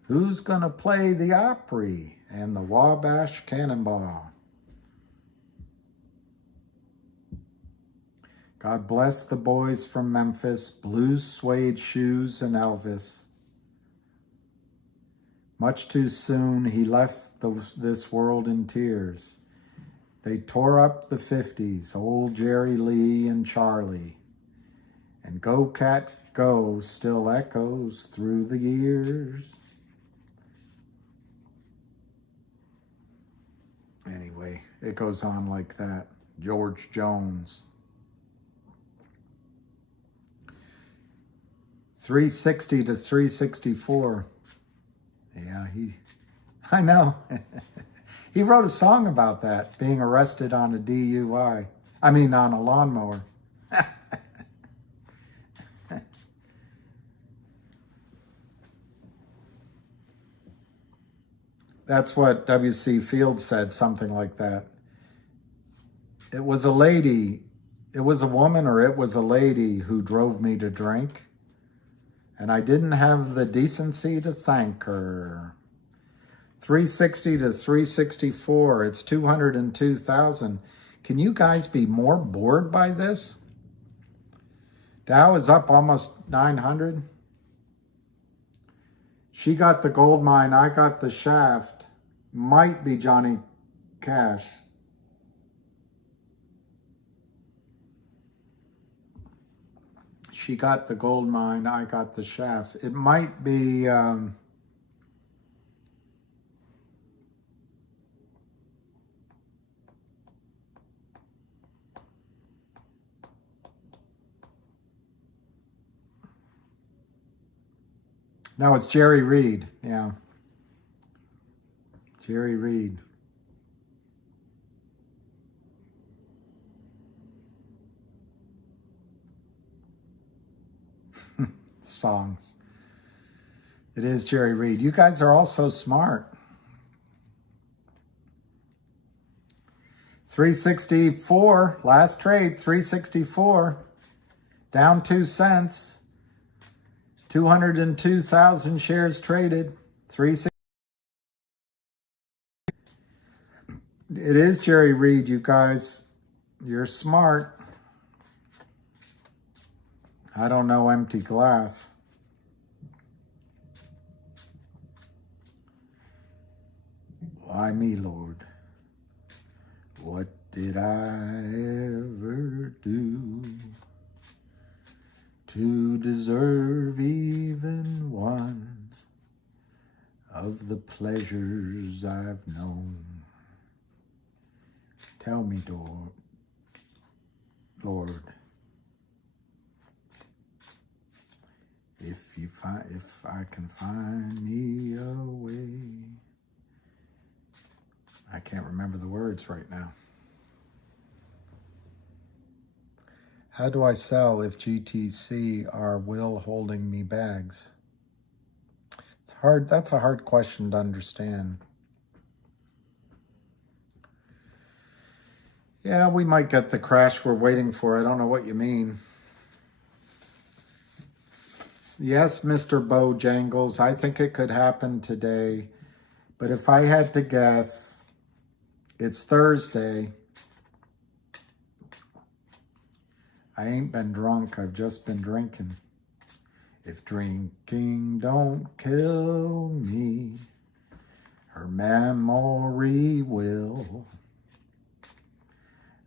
Who's gonna play the Opry and the Wabash Cannonball? God bless the boys from Memphis, blue suede shoes and Elvis. Much too soon he left this world in tears. They tore up the 50s, old Jerry Lee and Charlie. And Go Cat Go still echoes through the years. Anyway, it goes on like that. George Jones. 360 to 364. Yeah, I know. He wrote a song about that, being arrested on a DUI. I mean, on a lawnmower. That's what W.C. Fields said, something like that. It was a lady, it was a woman or it was a lady who drove me to drink, and I didn't have the decency to thank her. 360 to 364, it's 202,000. Can you guys be more bored by this? Dow is up almost 900. She got the gold mine, I got the shaft. Might be Johnny Cash. She got the gold mine, I got the shaft. It might be... No, it's Jerry Reed. Yeah. Jerry Reed. Songs. It is Jerry Reed. You guys are all so smart. 364. Last trade, 364. Down 2 cents. 202,000 shares traded. 360. It is Jerry Reed, you guys. You're smart. I don't know empty glass. Why me, Lord? What did I ever do to deserve even one of the pleasures I've known? Tell me, Lord, if I can find me a way. I can't remember the words right now. How do I sell if GTC are will holding me bags? It's hard. That's a hard question to understand. Yeah, we might get the crash we're waiting for. I don't know what you mean. Yes, Mr. Bojangles, I think it could happen today. But if I had to guess, it's Thursday. I ain't been drunk, I've just been drinking. If drinking don't kill me, her memory will.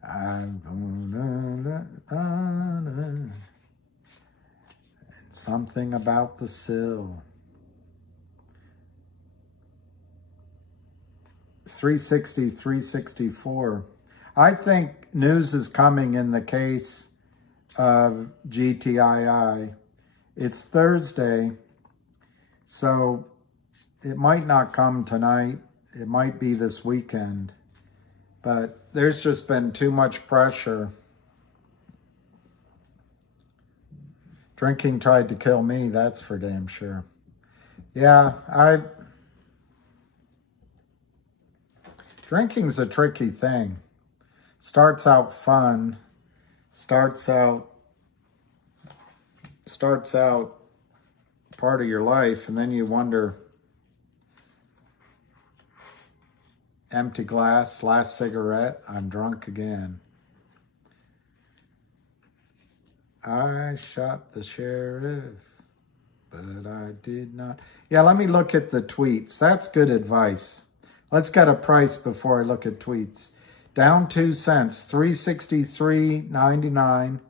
I'm gonna and something about the sill. 360, 364. I think news is coming in the case of GTII. It's Thursday, so it might not come tonight. It might be this weekend. But there's just been too much pressure. Drinking tried to kill me, that's for damn sure. Yeah, drinking's a tricky thing. Starts out fun, starts out part of your life, and then you wonder, empty glass, last cigarette, I'm drunk again. I shot the sheriff, but I did not. Yeah, let me look at the tweets. That's good advice. Let's get a price before I look at tweets. Down 2 cents, $363.99,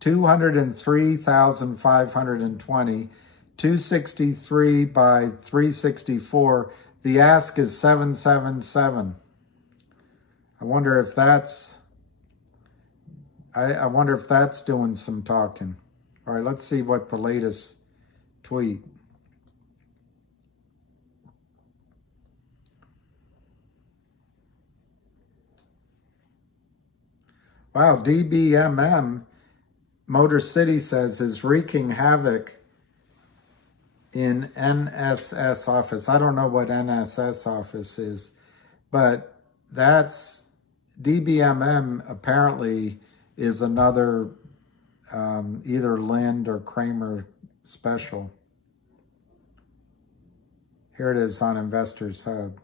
203,520, 263 by 364. The ask is 777. I wonder if that's I wonder if that's doing some talking. All right, let's see what the latest tweet. Wow, DBMM, Motor City says, is wreaking havoc in NSS office. I don't know what NSS office is, but that's DBMM apparently is another either Lind or Kramer special. Here it is on Investors Hub.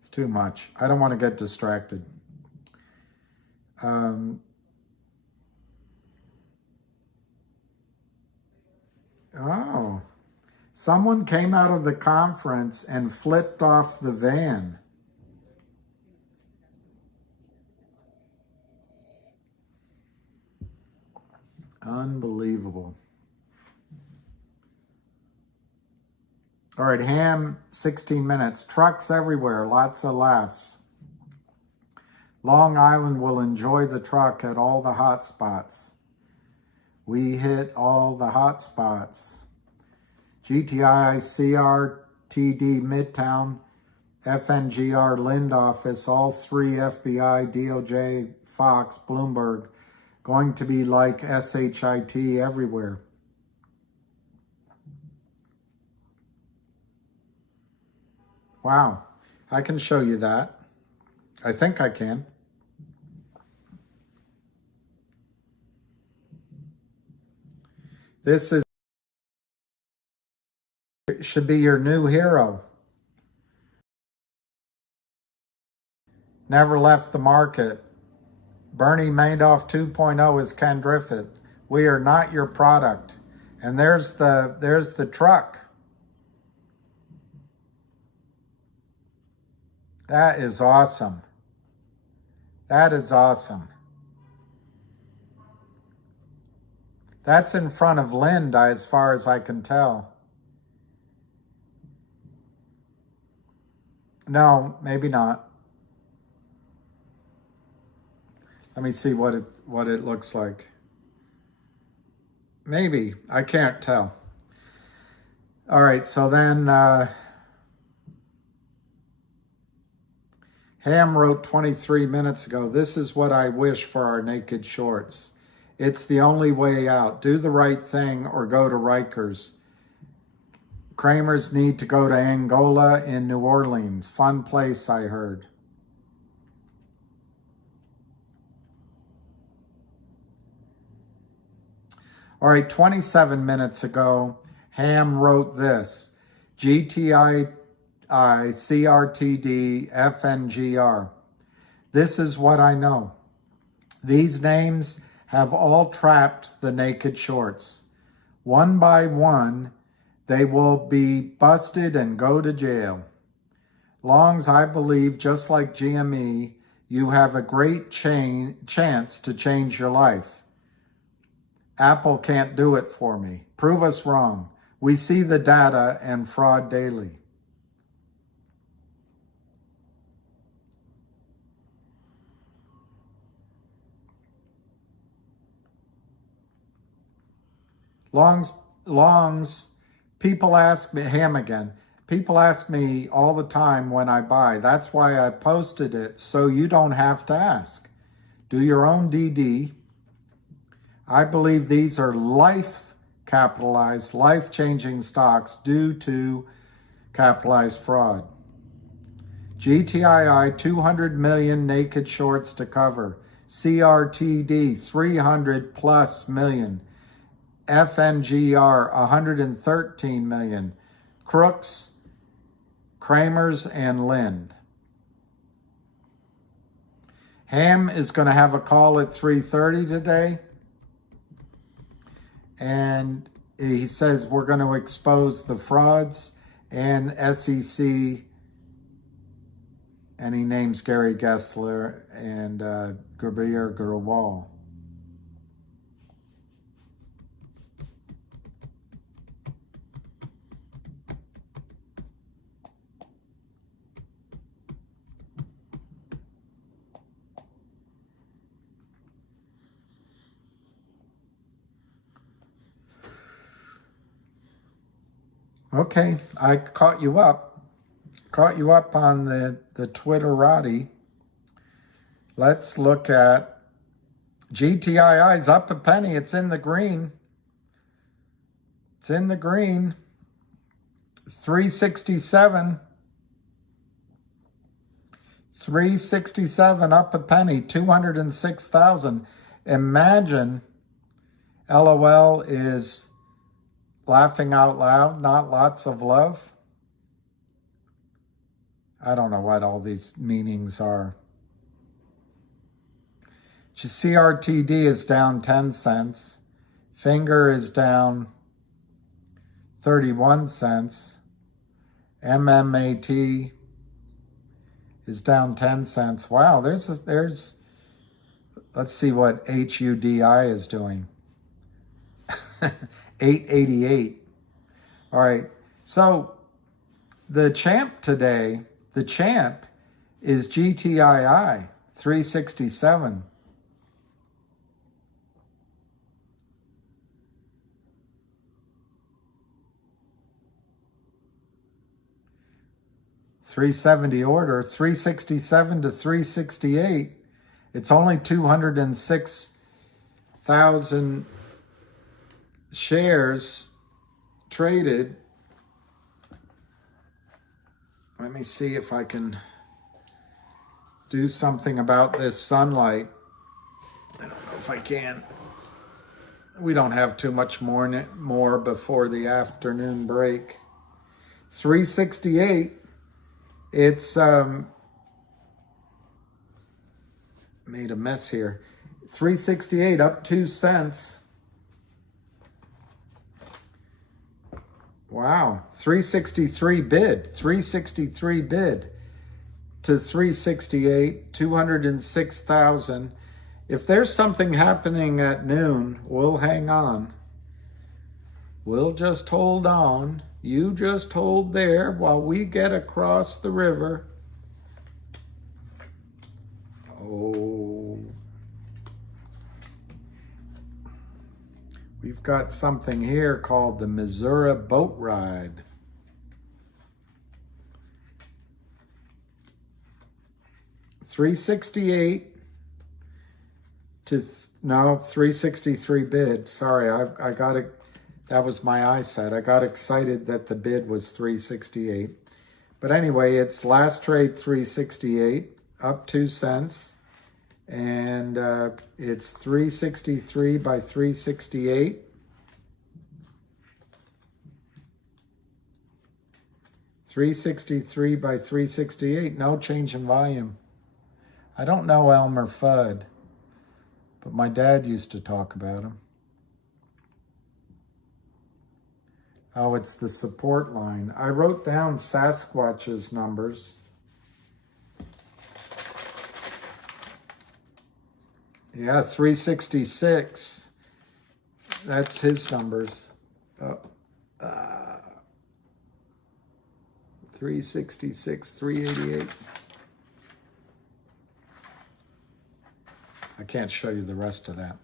It's too much. I don't want to get distracted. Oh, someone came out of the conference and flipped off the van. Unbelievable. All right, Ham, 16 minutes. Trucks everywhere, lots of laughs. Long Island will enjoy the truck at all the hot spots. We hit all the hot spots. GTI, CRTD, Midtown, FNGR, Lind office, all three FBI, DOJ, Fox, Bloomberg, going to be like SHIT everywhere. Wow, I can show you that. I think I can. This should be your new hero. Never left the market. Bernie Madoff 2.0 is Ken Griffith. We are not your product. And there's the truck. That is awesome. That is awesome. That's in front of Lind, as far as I can tell. No, maybe not. Let me see what it looks like. Maybe. I can't tell. All right, so then Ham wrote 23 minutes ago, this is what I wish for our naked shorts. It's the only way out. Do the right thing or go to Rikers. Kramers need to go to Angola in New Orleans. Fun place, I heard. All right, 27 minutes ago, Ham wrote this. GTI, CRTD, FNGR. This is what I know. These names have all trapped the naked shorts. One by one, they will be busted and go to jail. Longs, I believe, just like GME, you have a great chance to change your life. Apple can't do it for me. Prove us wrong. We see the data and fraud daily. Longs, people ask me, Ham again, people ask me all the time when I buy. That's why I posted it, so you don't have to ask. Do your own DD. I believe these are life capitalized, life-changing stocks due to capitalized fraud. GTII, 200 million naked shorts to cover. CRTD, 300 plus million. FNGR, 113 million. Crooks, Kramers, and Lind. Ham is going to have a call at 3:30 today. And he says we're going to expose the frauds and SEC. And he names Gary Gessler and Gabriel Gurwal. Okay, I caught you up on the Twitterati. Let's look at GTII's up a penny. It's in the green. It's in the green. 367. 367 up a penny, 206,000. Imagine LOL is laughing out loud, not lots of love. I don't know what all these meanings are. CRTD is down 10 cents. Finger is down 31 cents. MMAT is down 10 cents. Wow, there's let's see what HUDI is doing. 888. All right. So the champ today, the champ is GTII, 367. $370 order, 367 to 368. It's only 206,000 shares traded. Let me see if I can do something about this sunlight. I don't know if I can. We don't have too much more before the afternoon break. 368. It's made a mess here. 368 up 2 cents. Wow, 363 bid. 363 bid to 368, 206,000. If there's something happening at noon, we'll hang on. We'll just hold on. You just hold there while we get across the river. Oh. We've got something here called the Missouri Boat Ride. $368 to 363 bid. Sorry, I got it. That was my eyesight. I got excited that the bid was 368. But anyway, it's last trade 368, up 2 cents. And it's 363 by 368. $363 by 368, no change in volume. I don't know Elmer Fudd, but my dad used to talk about him. Oh, it's the support line. I wrote down Sasquatch's numbers. Yeah, 366. That's his numbers. 366, 388. I can't show you the rest of that.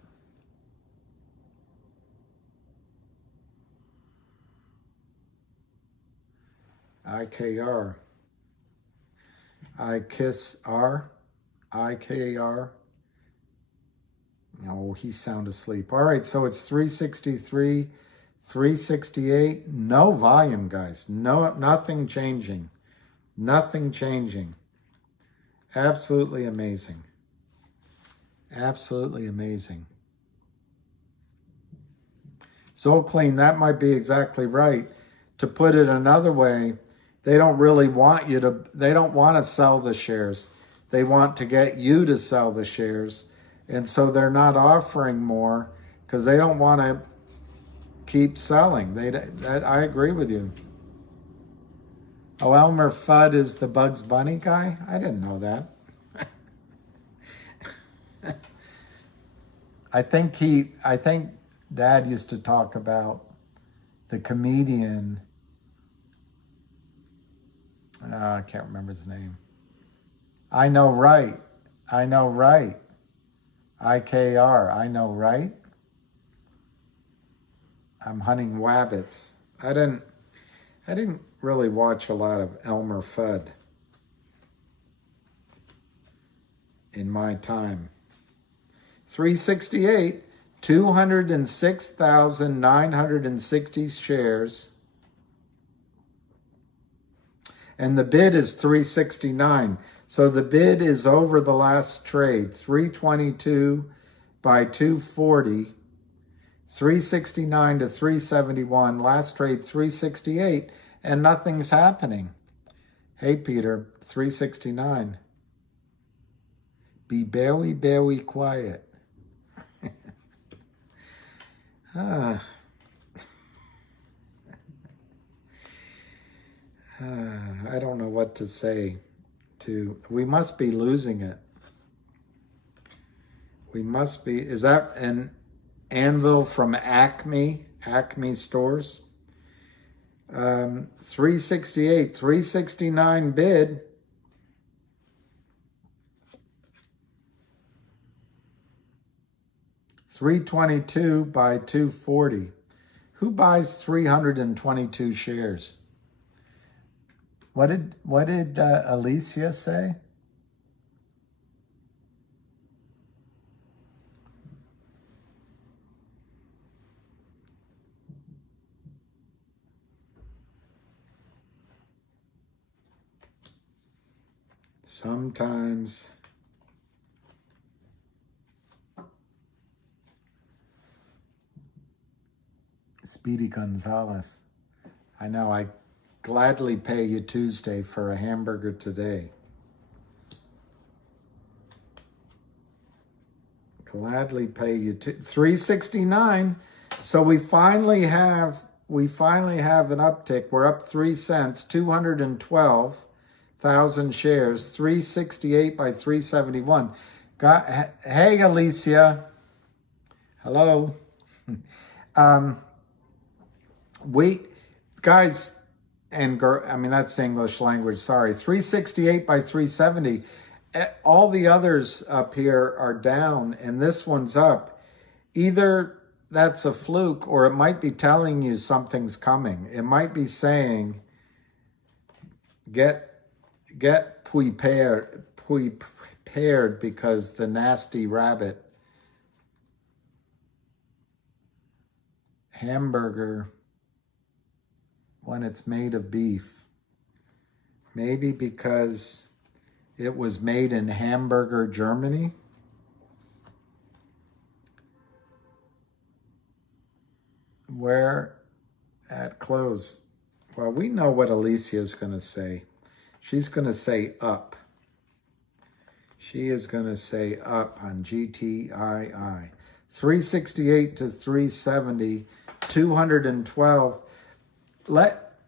IKR. I kiss R. IKR. Oh, he's sound asleep. All right, so it's 363, 368. No volume, guys. No, nothing changing. Nothing changing. Absolutely amazing. Absolutely amazing. So clean, that might be exactly right. To put it another way, they don't really want you to, they don't want to sell the shares. They want to get you to sell the shares. And so they're not offering more because they don't want to keep selling. I agree with you. Oh, Elmer Fudd is the Bugs Bunny guy? I didn't know that. I think Dad used to talk about the comedian, I can't remember his name. I know right. IKR, I know right. I'm hunting wabbits. I didn't really watch a lot of Elmer Fudd in my time. 368, 206,960 shares. And the bid is 369. So the bid is over the last trade, 322 by 240, 369 to 371. Last trade, 368, and nothing's happening. Hey, Peter, 369. Be very, very quiet. I don't know what to say. We must be losing it. We must be. Is that an anvil from Acme stores? 368, 369 bid. $322 by 240. Who buys 322 shares? What did Alicia say? Sometimes Speedy Gonzalez. I know, I gladly pay you Tuesday for a hamburger today. Gladly pay you 369. So we finally have an uptick. We're up 3 cents, 212,000 shares, 368 by 371. Hey, Alicia. Hello. Guys and girl, I mean, that's English language, sorry. 368 by 370. All the others up here are down and this one's up. Either that's a fluke or it might be telling you something's coming. It might be saying, get prepared because the nasty rabbit hamburger, when it's made of beef, maybe because it was made in Hamburger, Germany. Where at close? Well, we know what Alicia's going to say. She's going to say up. She is going to say up on GTII. 368 to 370, 212.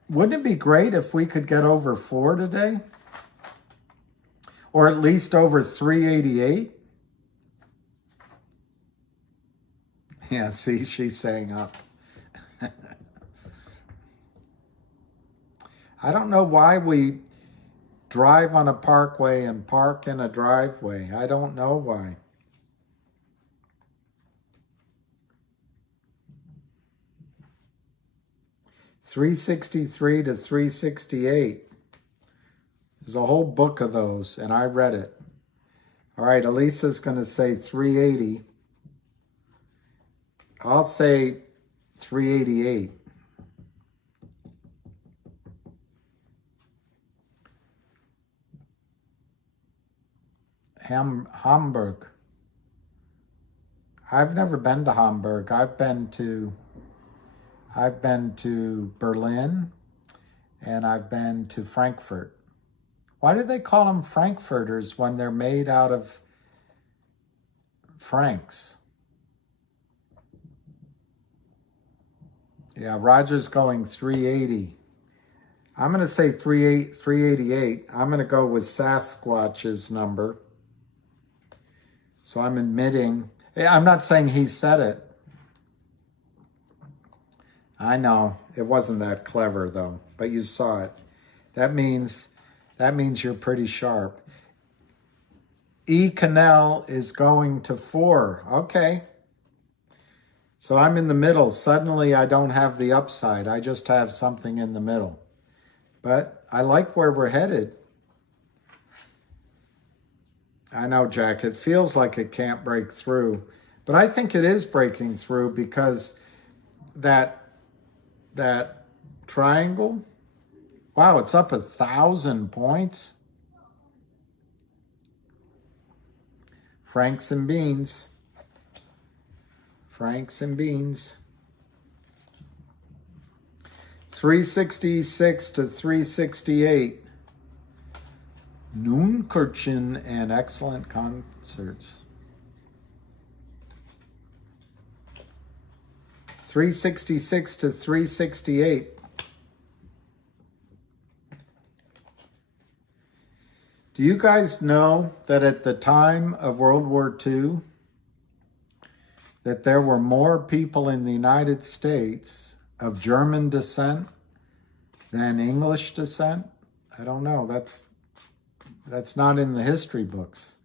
Wouldn't it be great if we could get over 4 today? Or at least over 388? Yeah, see, she's saying up. I don't know why we drive on a parkway and park in a driveway. I don't know why. $363 to $368. There's a whole book of those, and I read it. All right, Elisa's going to say 380. I'll say 388. Hamburg. I've never been to Hamburg. I've been to Berlin, and I've been to Frankfurt. Why do they call them Frankfurters when they're made out of francs? Yeah, Roger's going 380. I'm going to say 388. I'm going to go with Sasquatch's number. So I'm admitting, I'm not saying he said it. I know, it wasn't that clever though, but you saw it. That means you're pretty sharp. E. Cannell is going to 4. Okay. So I'm in the middle. Suddenly I don't have the upside. I just have something in the middle. But I like where we're headed. I know, Jack, it feels like it can't break through. But I think it is breaking through because that triangle, wow, it's up 1,000 points. Franks and beans. Franks and beans. 366 to 368. Noonkirchen and excellent concerts. 366 to 368. Do you guys know that at the time of World War II, that there were more people in the United States of German descent than English descent? I don't know. That's not in the history books.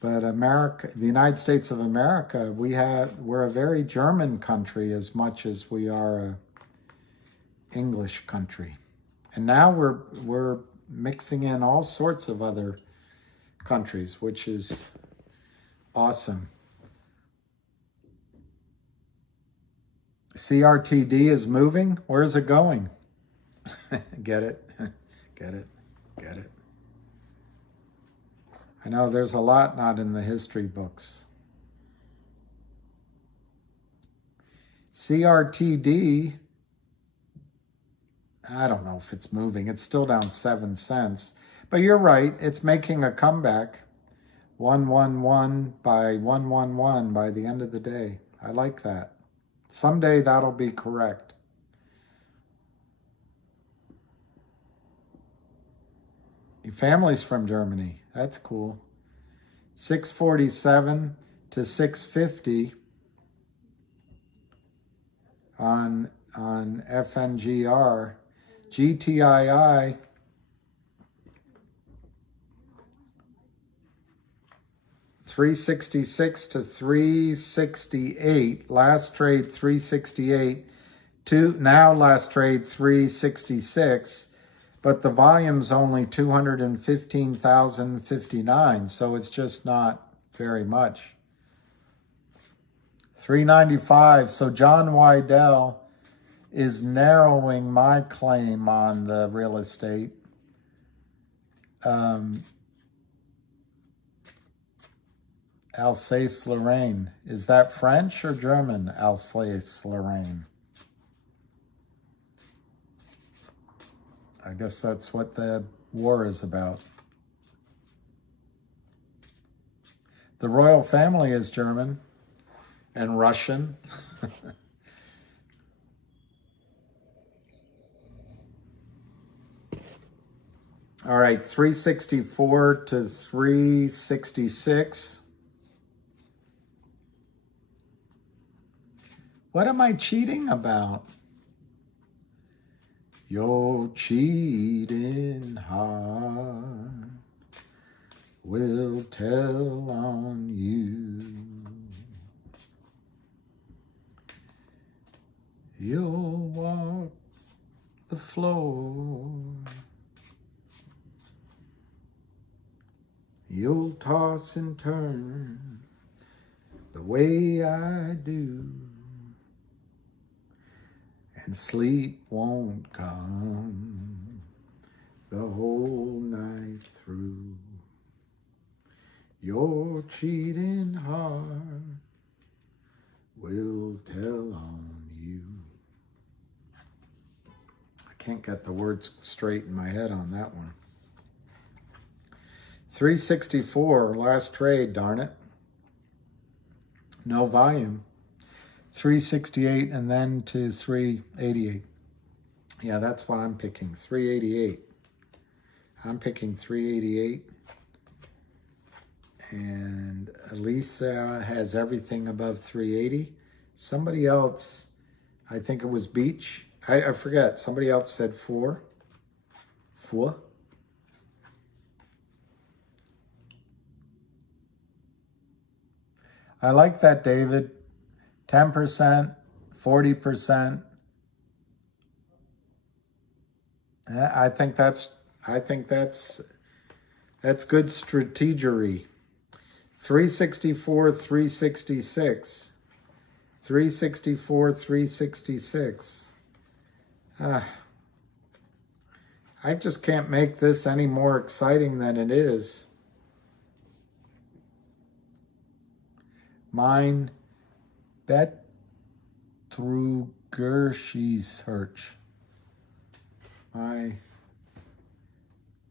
But America, the United States of America, we're a very German country as much as we are a English country. And now we're mixing in all sorts of other countries, which is awesome. CRTD is moving. Where is it going? Get it? Get it? Get it? I know there's a lot not in the history books. CRTD, I don't know if it's moving. It's still down 7 cents. But you're right, it's making a comeback. 111 by 111 by the end of the day. I like that. Someday that'll be correct. Your family's from Germany. That's cool. 647 to 650 on FNGR. GTII $366 to $368. Last trade 368. Now last trade 366. But the volume's only 215,059, so it's just not very much. 395. So John Wydell is narrowing my claim on the real estate. Alsace-Lorraine. Is that French or German, Alsace-Lorraine? I guess that's what the war is about. The royal family is German and Russian. All right, 364 to 366. What am I cheating about? Your cheating heart will tell on you. You'll walk the floor. You'll toss and turn the way I do. and sleep won't come the whole night through. Your cheating heart will tell on you. I can't get the words straight in my head on that one. 364, last trade, darn it. No volume. 368 and then to 388. Yeah, that's what I'm picking, 388. I'm picking 388. And Elisa has everything above 380. Somebody else, I think it was Beach. I forget. Somebody else said 4. 4. I like that, David. 10%, 40%. I think that's good strategery. 364, 366. 364, 366. I just can't make this any more exciting than it is. Mine bet through Gershie's Hirsch. My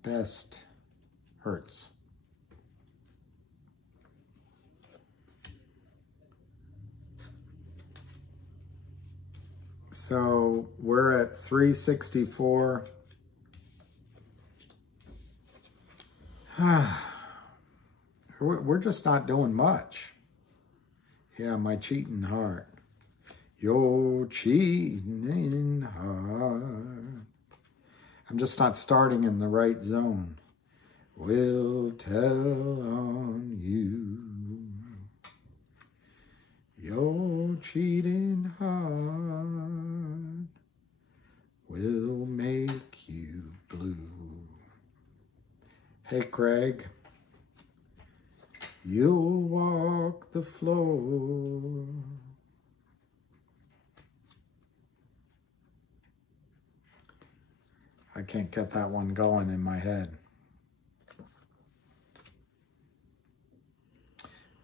best hurts. So we're at 364. We're just not doing much. Yeah, my cheating heart. Your cheating heart. I'm just not starting in the right zone. Will tell on you. Your cheating heart will make you blue. Hey, Craig. You'll walk the floor. I can't get that one going in my head.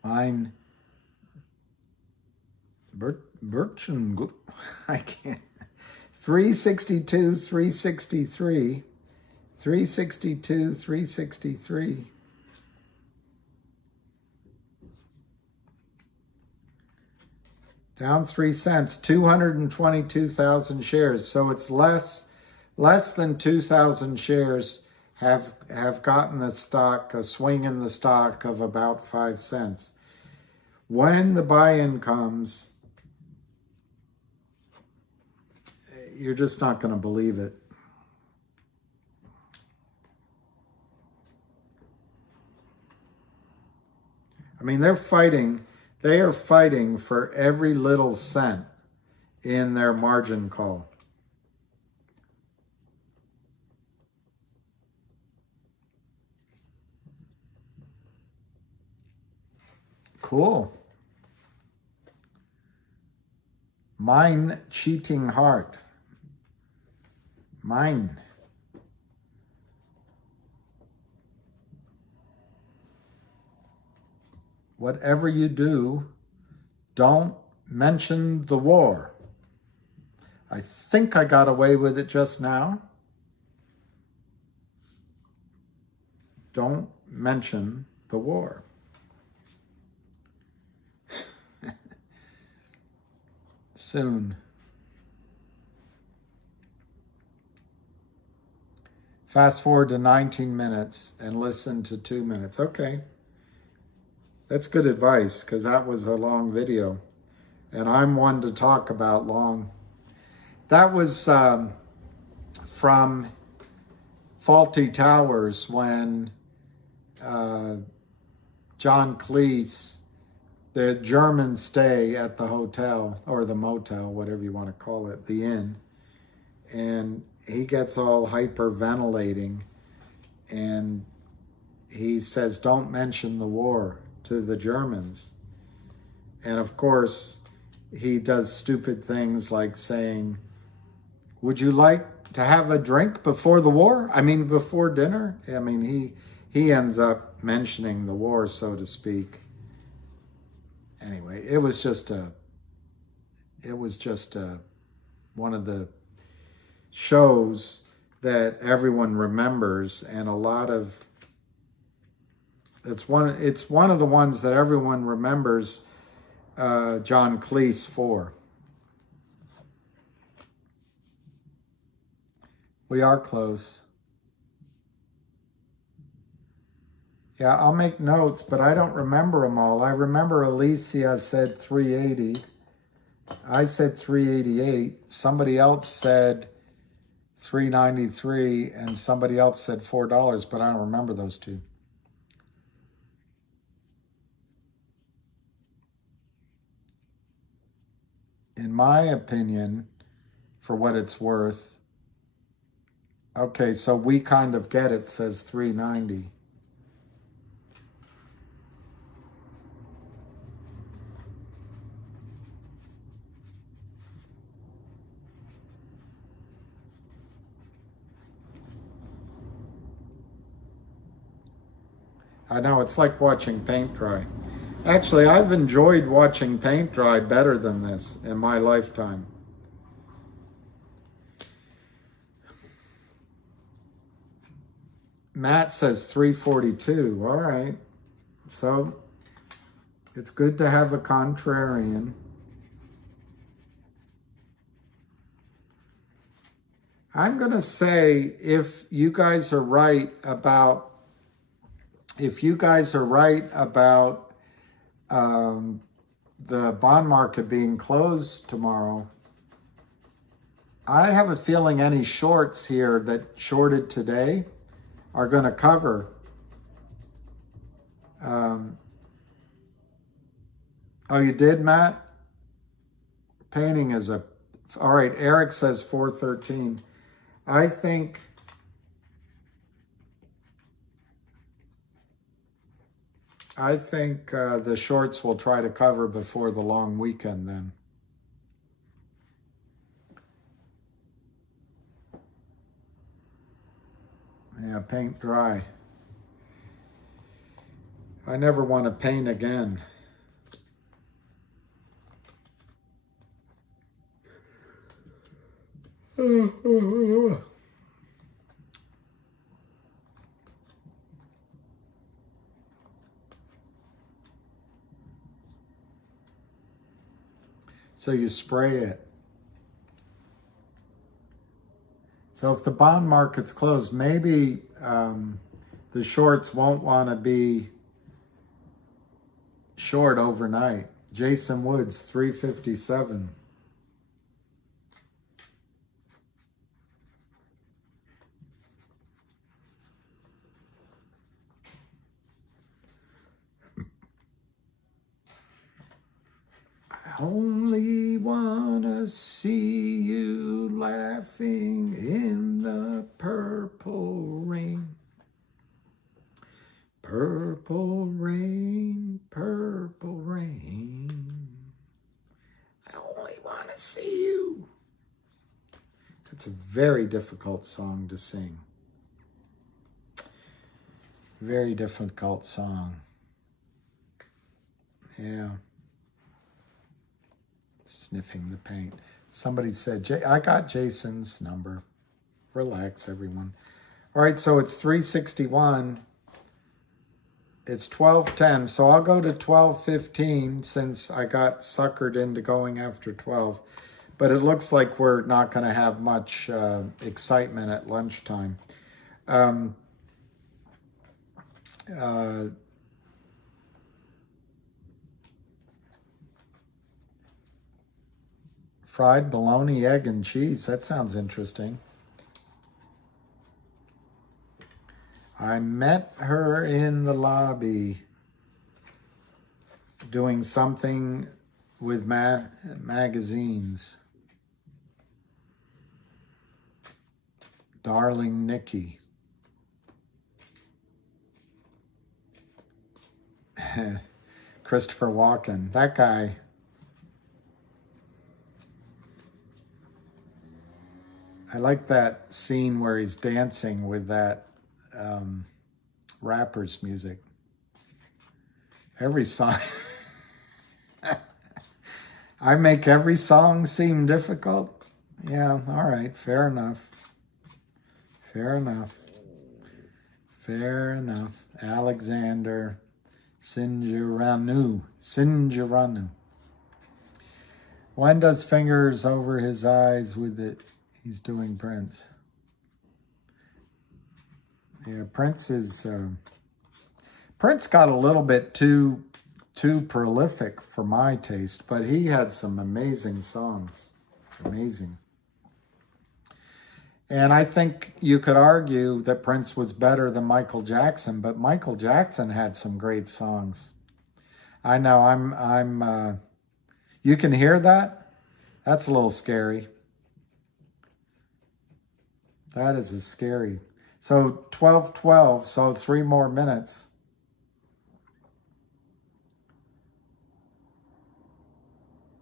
Mine, Birchen, I can't. 362, 363. 362, 363. Down 3 cents, 222,000 shares. So it's less than 2,000 shares have gotten the stock, a swing in the stock of about 5 cents. When the buy-in comes, you're just not going to believe it. I mean, they are fighting for every little cent in their margin call. Cool. Mine cheating heart. Mine. Whatever you do, don't mention the war. I think I got away with it just now. Don't mention the war. Soon. Fast forward to 19 minutes and listen to 2 minutes. Okay. That's good advice, because that was a long video. And I'm one to talk about long. That was from Faulty Towers when John Cleese, the Germans stay at the hotel or the motel, whatever you want to call it, the inn. And he gets all hyperventilating and he says, don't mention the war to the Germans. And of course, he does stupid things like saying, would you like to have a drink before the war? I mean, before dinner? I mean, he ends up mentioning the war, so to speak. Anyway, it was just one of the shows that everyone remembers, and it's one of the ones that everyone remembers John Cleese for. We are close. Yeah, I'll make notes, but I don't remember them all. I remember Alicia said 380. I said 388. Somebody else said 393, and somebody else said $4, but I don't remember those two. In my opinion, for what it's worth, okay, so we kind of get it, says 390. I know, it's like watching paint dry. Actually, I've enjoyed watching paint dry better than this in my lifetime. Matt says 342. All right. So it's good to have a contrarian. I'm going to say if you guys are right about the bond market being closed tomorrow, I have a feeling any shorts here that shorted today are going to cover. Oh, you did, Matt? Painting is all right. Eric says 413. I think the shorts will try to cover before the long weekend then. Yeah, paint dry. I never want to paint again. So you spray it. So if the bond market's closed, maybe the shorts won't want to be short overnight. Jason Woods, 357. I only wanna see you laughing in the purple rain. Purple rain, purple rain. I only wanna see you. That's a very difficult song to sing. Very difficult song. Yeah. Sniffing the paint. Somebody said, I got Jason's number. Relax, everyone. All right, so it's 361. It's 12:10, so I'll go to 12:15 since I got suckered into going after 12. But it looks like we're not going to have much excitement at lunchtime. Fried bologna, egg, and cheese. That sounds interesting. I met her in the lobby doing something with magazines. Darling Nikki. Christopher Walken. That guy. I like that scene where he's dancing with that rapper's music. Every song. I make every song seem difficult. Yeah, all right, fair enough. Fair enough. Fair enough. Alexander Sinjaranu. Sinjaranu. When does fingers over his eyes with it? He's doing Prince. Yeah, Prince is... Prince got a little bit too prolific for my taste, but he had some amazing songs. Amazing. And I think you could argue that Prince was better than Michael Jackson, but Michael Jackson had some great songs. I know you can hear that? That's a little scary. That is scary. So 12:12, so 3 more minutes.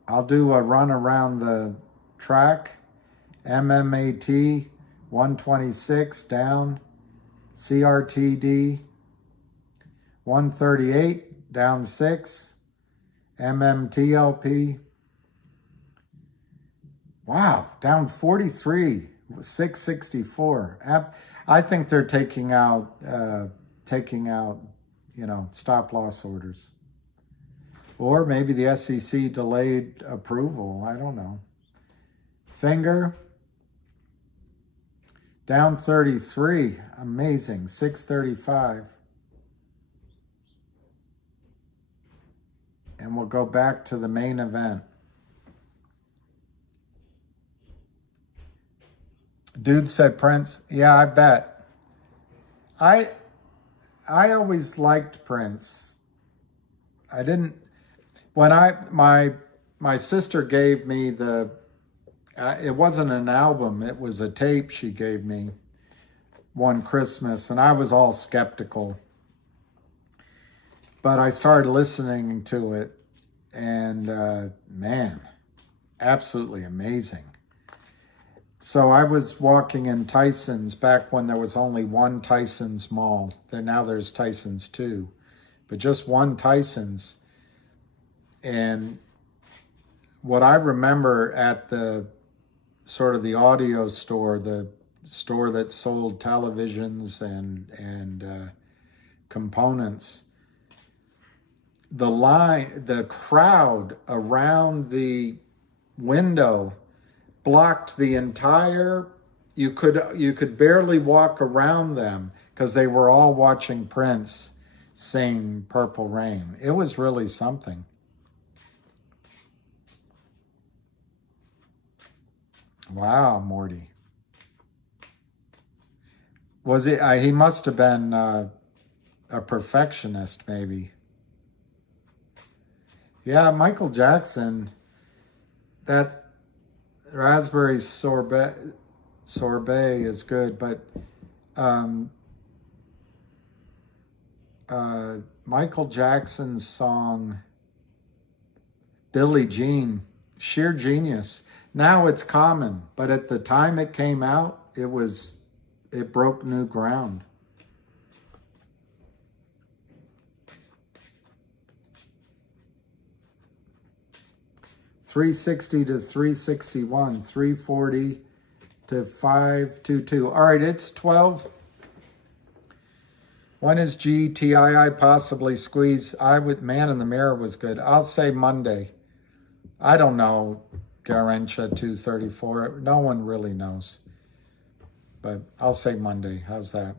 I'll do a run around the track. MMAT 126 down. CRTD 138 down 6. MMTLP. Wow, down 43. 664. I think they're taking out, stop loss orders. Or maybe the SEC delayed approval. I don't know. Finger, down 33. Amazing. 635. And we'll go back to the main event. Dude said Prince. Yeah, I bet. I always liked Prince. I didn't... When my sister gave me the, it wasn't an album, it was a tape she gave me one Christmas, and I was all skeptical. But I started listening to it, and man, absolutely amazing. So I was walking in Tyson's back when there was only one Tyson's mall. Now there's Tyson's 2, but just one Tyson's. And what I remember at the sort of the audio store, the store that sold televisions and components, the crowd around the window blocked the entire, you could barely walk around them because they were all watching Prince sing Purple Rain. It was really something. Wow, Morty. Was it? He must have been a perfectionist, maybe. Yeah, Michael Jackson. That raspberry sorbet is good, but Michael Jackson's song Billie Jean, sheer genius. Now it's common, but at the time it came out, it broke new ground. $360 to $361, $340 to $522. All right, it's 12. When is GTII possibly squeeze? Man in the Mirror was good. I'll say Monday. I don't know. Garencha 234. No one really knows. But I'll say Monday. How's that?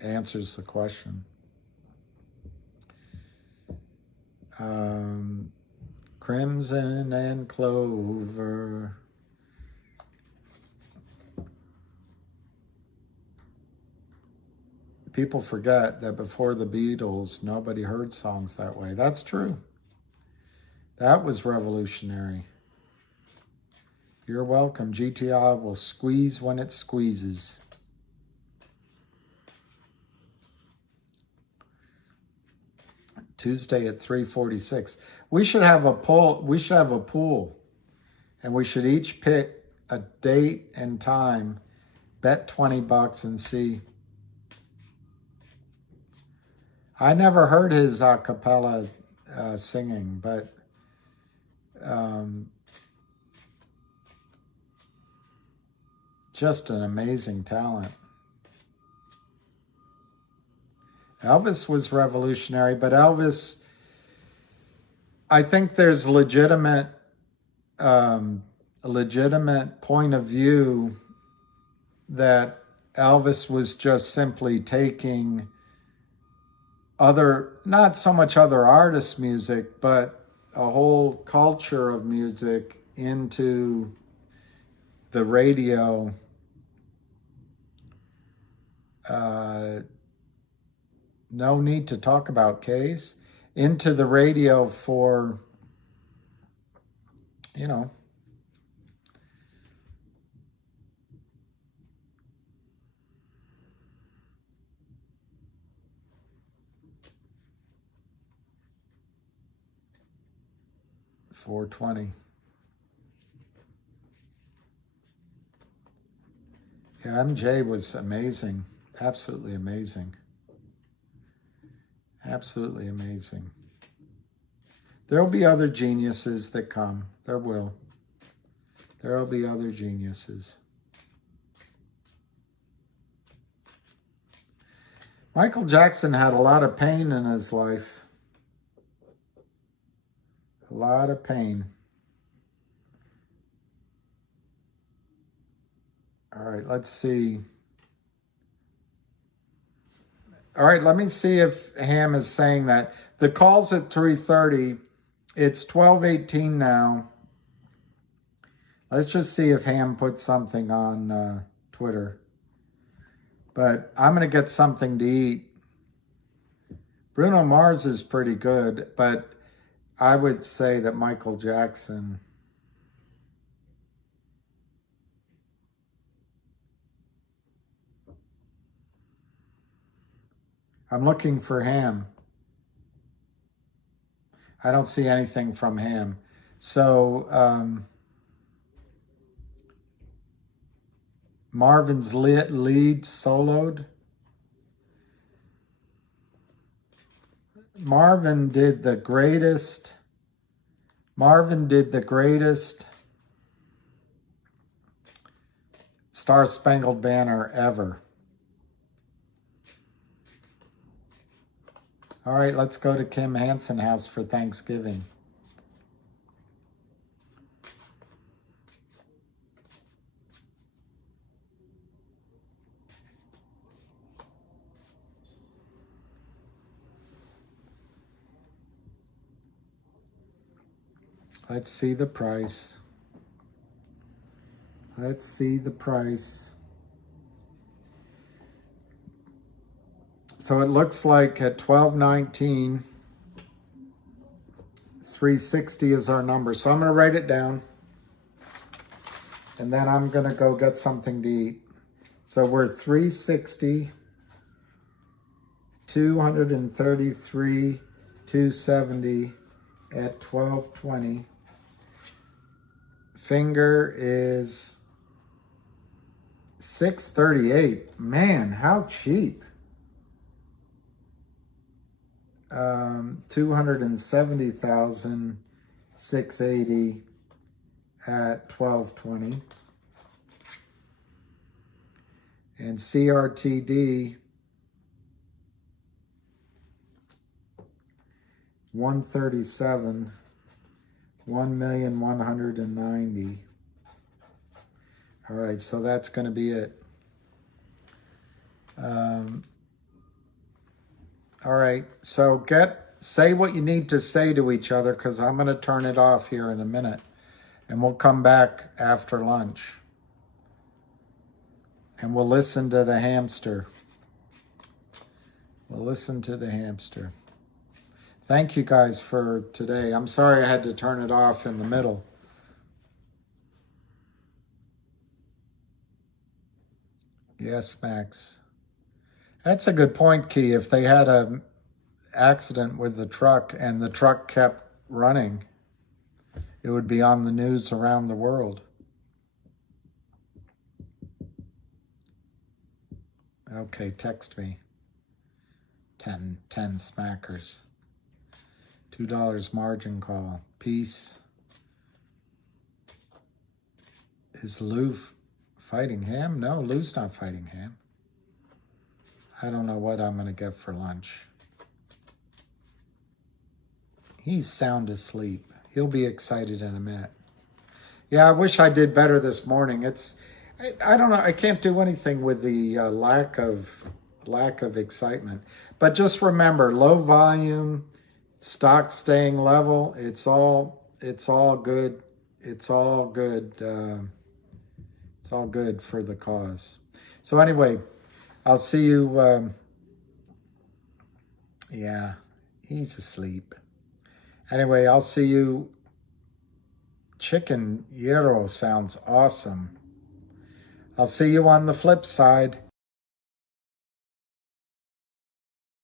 Answers the question. Crimson and Clover. People forget that before the Beatles, nobody heard songs that way. That's true. That was revolutionary. You're welcome. GTI will squeeze when it squeezes. Tuesday at 3:46. We should have a poll. We should have a pool, and we should each pick a date and time. Bet $20 and see. I never heard his a cappella singing, but just an amazing talent. Elvis was revolutionary, but Elvis, I think there's a legitimate point of view that Elvis was just simply taking not so much other artists' music, but a whole culture of music into the radio. No need to talk about K's. Into the radio for, you know, $4.20. Yeah, MJ was amazing. Absolutely amazing. Absolutely amazing. There'll be other geniuses that come. There will. There'll be other geniuses. Michael Jackson had a lot of pain in his life. A lot of pain. All right, let's see. All right, let me see if Ham is saying that. The call's at 3:30. It's 12:18 now. Let's just see if Ham put something on Twitter. But I'm going to get something to eat. Bruno Mars is pretty good, but I would say that Michael Jackson... I'm looking for Ham. I don't see anything from Ham. So Marvin's lead soloed. Marvin did the greatest Star Spangled Banner ever. All right, let's go to Kim Hansen house for Thanksgiving. Let's see the price. Let's see the price. So it looks like at $12.19, 360 is our number. So I'm going to write it down. And then I'm going to go get something to eat. So we're 360, 233, 270 at 12.20. Finger is $638. Man, how cheap. 270,680 at 12.20. And CRTD 137, 1,190,000. All right, so that's going to be it. All right, so say what you need to say to each other, because I'm going to turn it off here in a minute, and we'll come back after lunch, and we'll listen to the hamster. We'll listen to the hamster. Thank you guys for today. I'm sorry I had to turn it off in the middle. Yes, Max. That's a good point, Key. If they had an accident with the truck and the truck kept running, it would be on the news around the world. Okay, text me. 10 smackers. $2 margin call. Peace. Is Lou fighting Ham? No, Lou's not fighting Ham. I don't know what I'm going to get for lunch. He's sound asleep. He'll be excited in a minute. Yeah, I wish I did better this morning. I don't know. I can't do anything with the lack of excitement. But just remember, low volume, stock staying level. It's all good. It's all good. It's all good for the cause. So anyway, I'll see you. Yeah, he's asleep. Anyway, I'll see you. Chicken gyro sounds awesome. I'll see you on the flip side.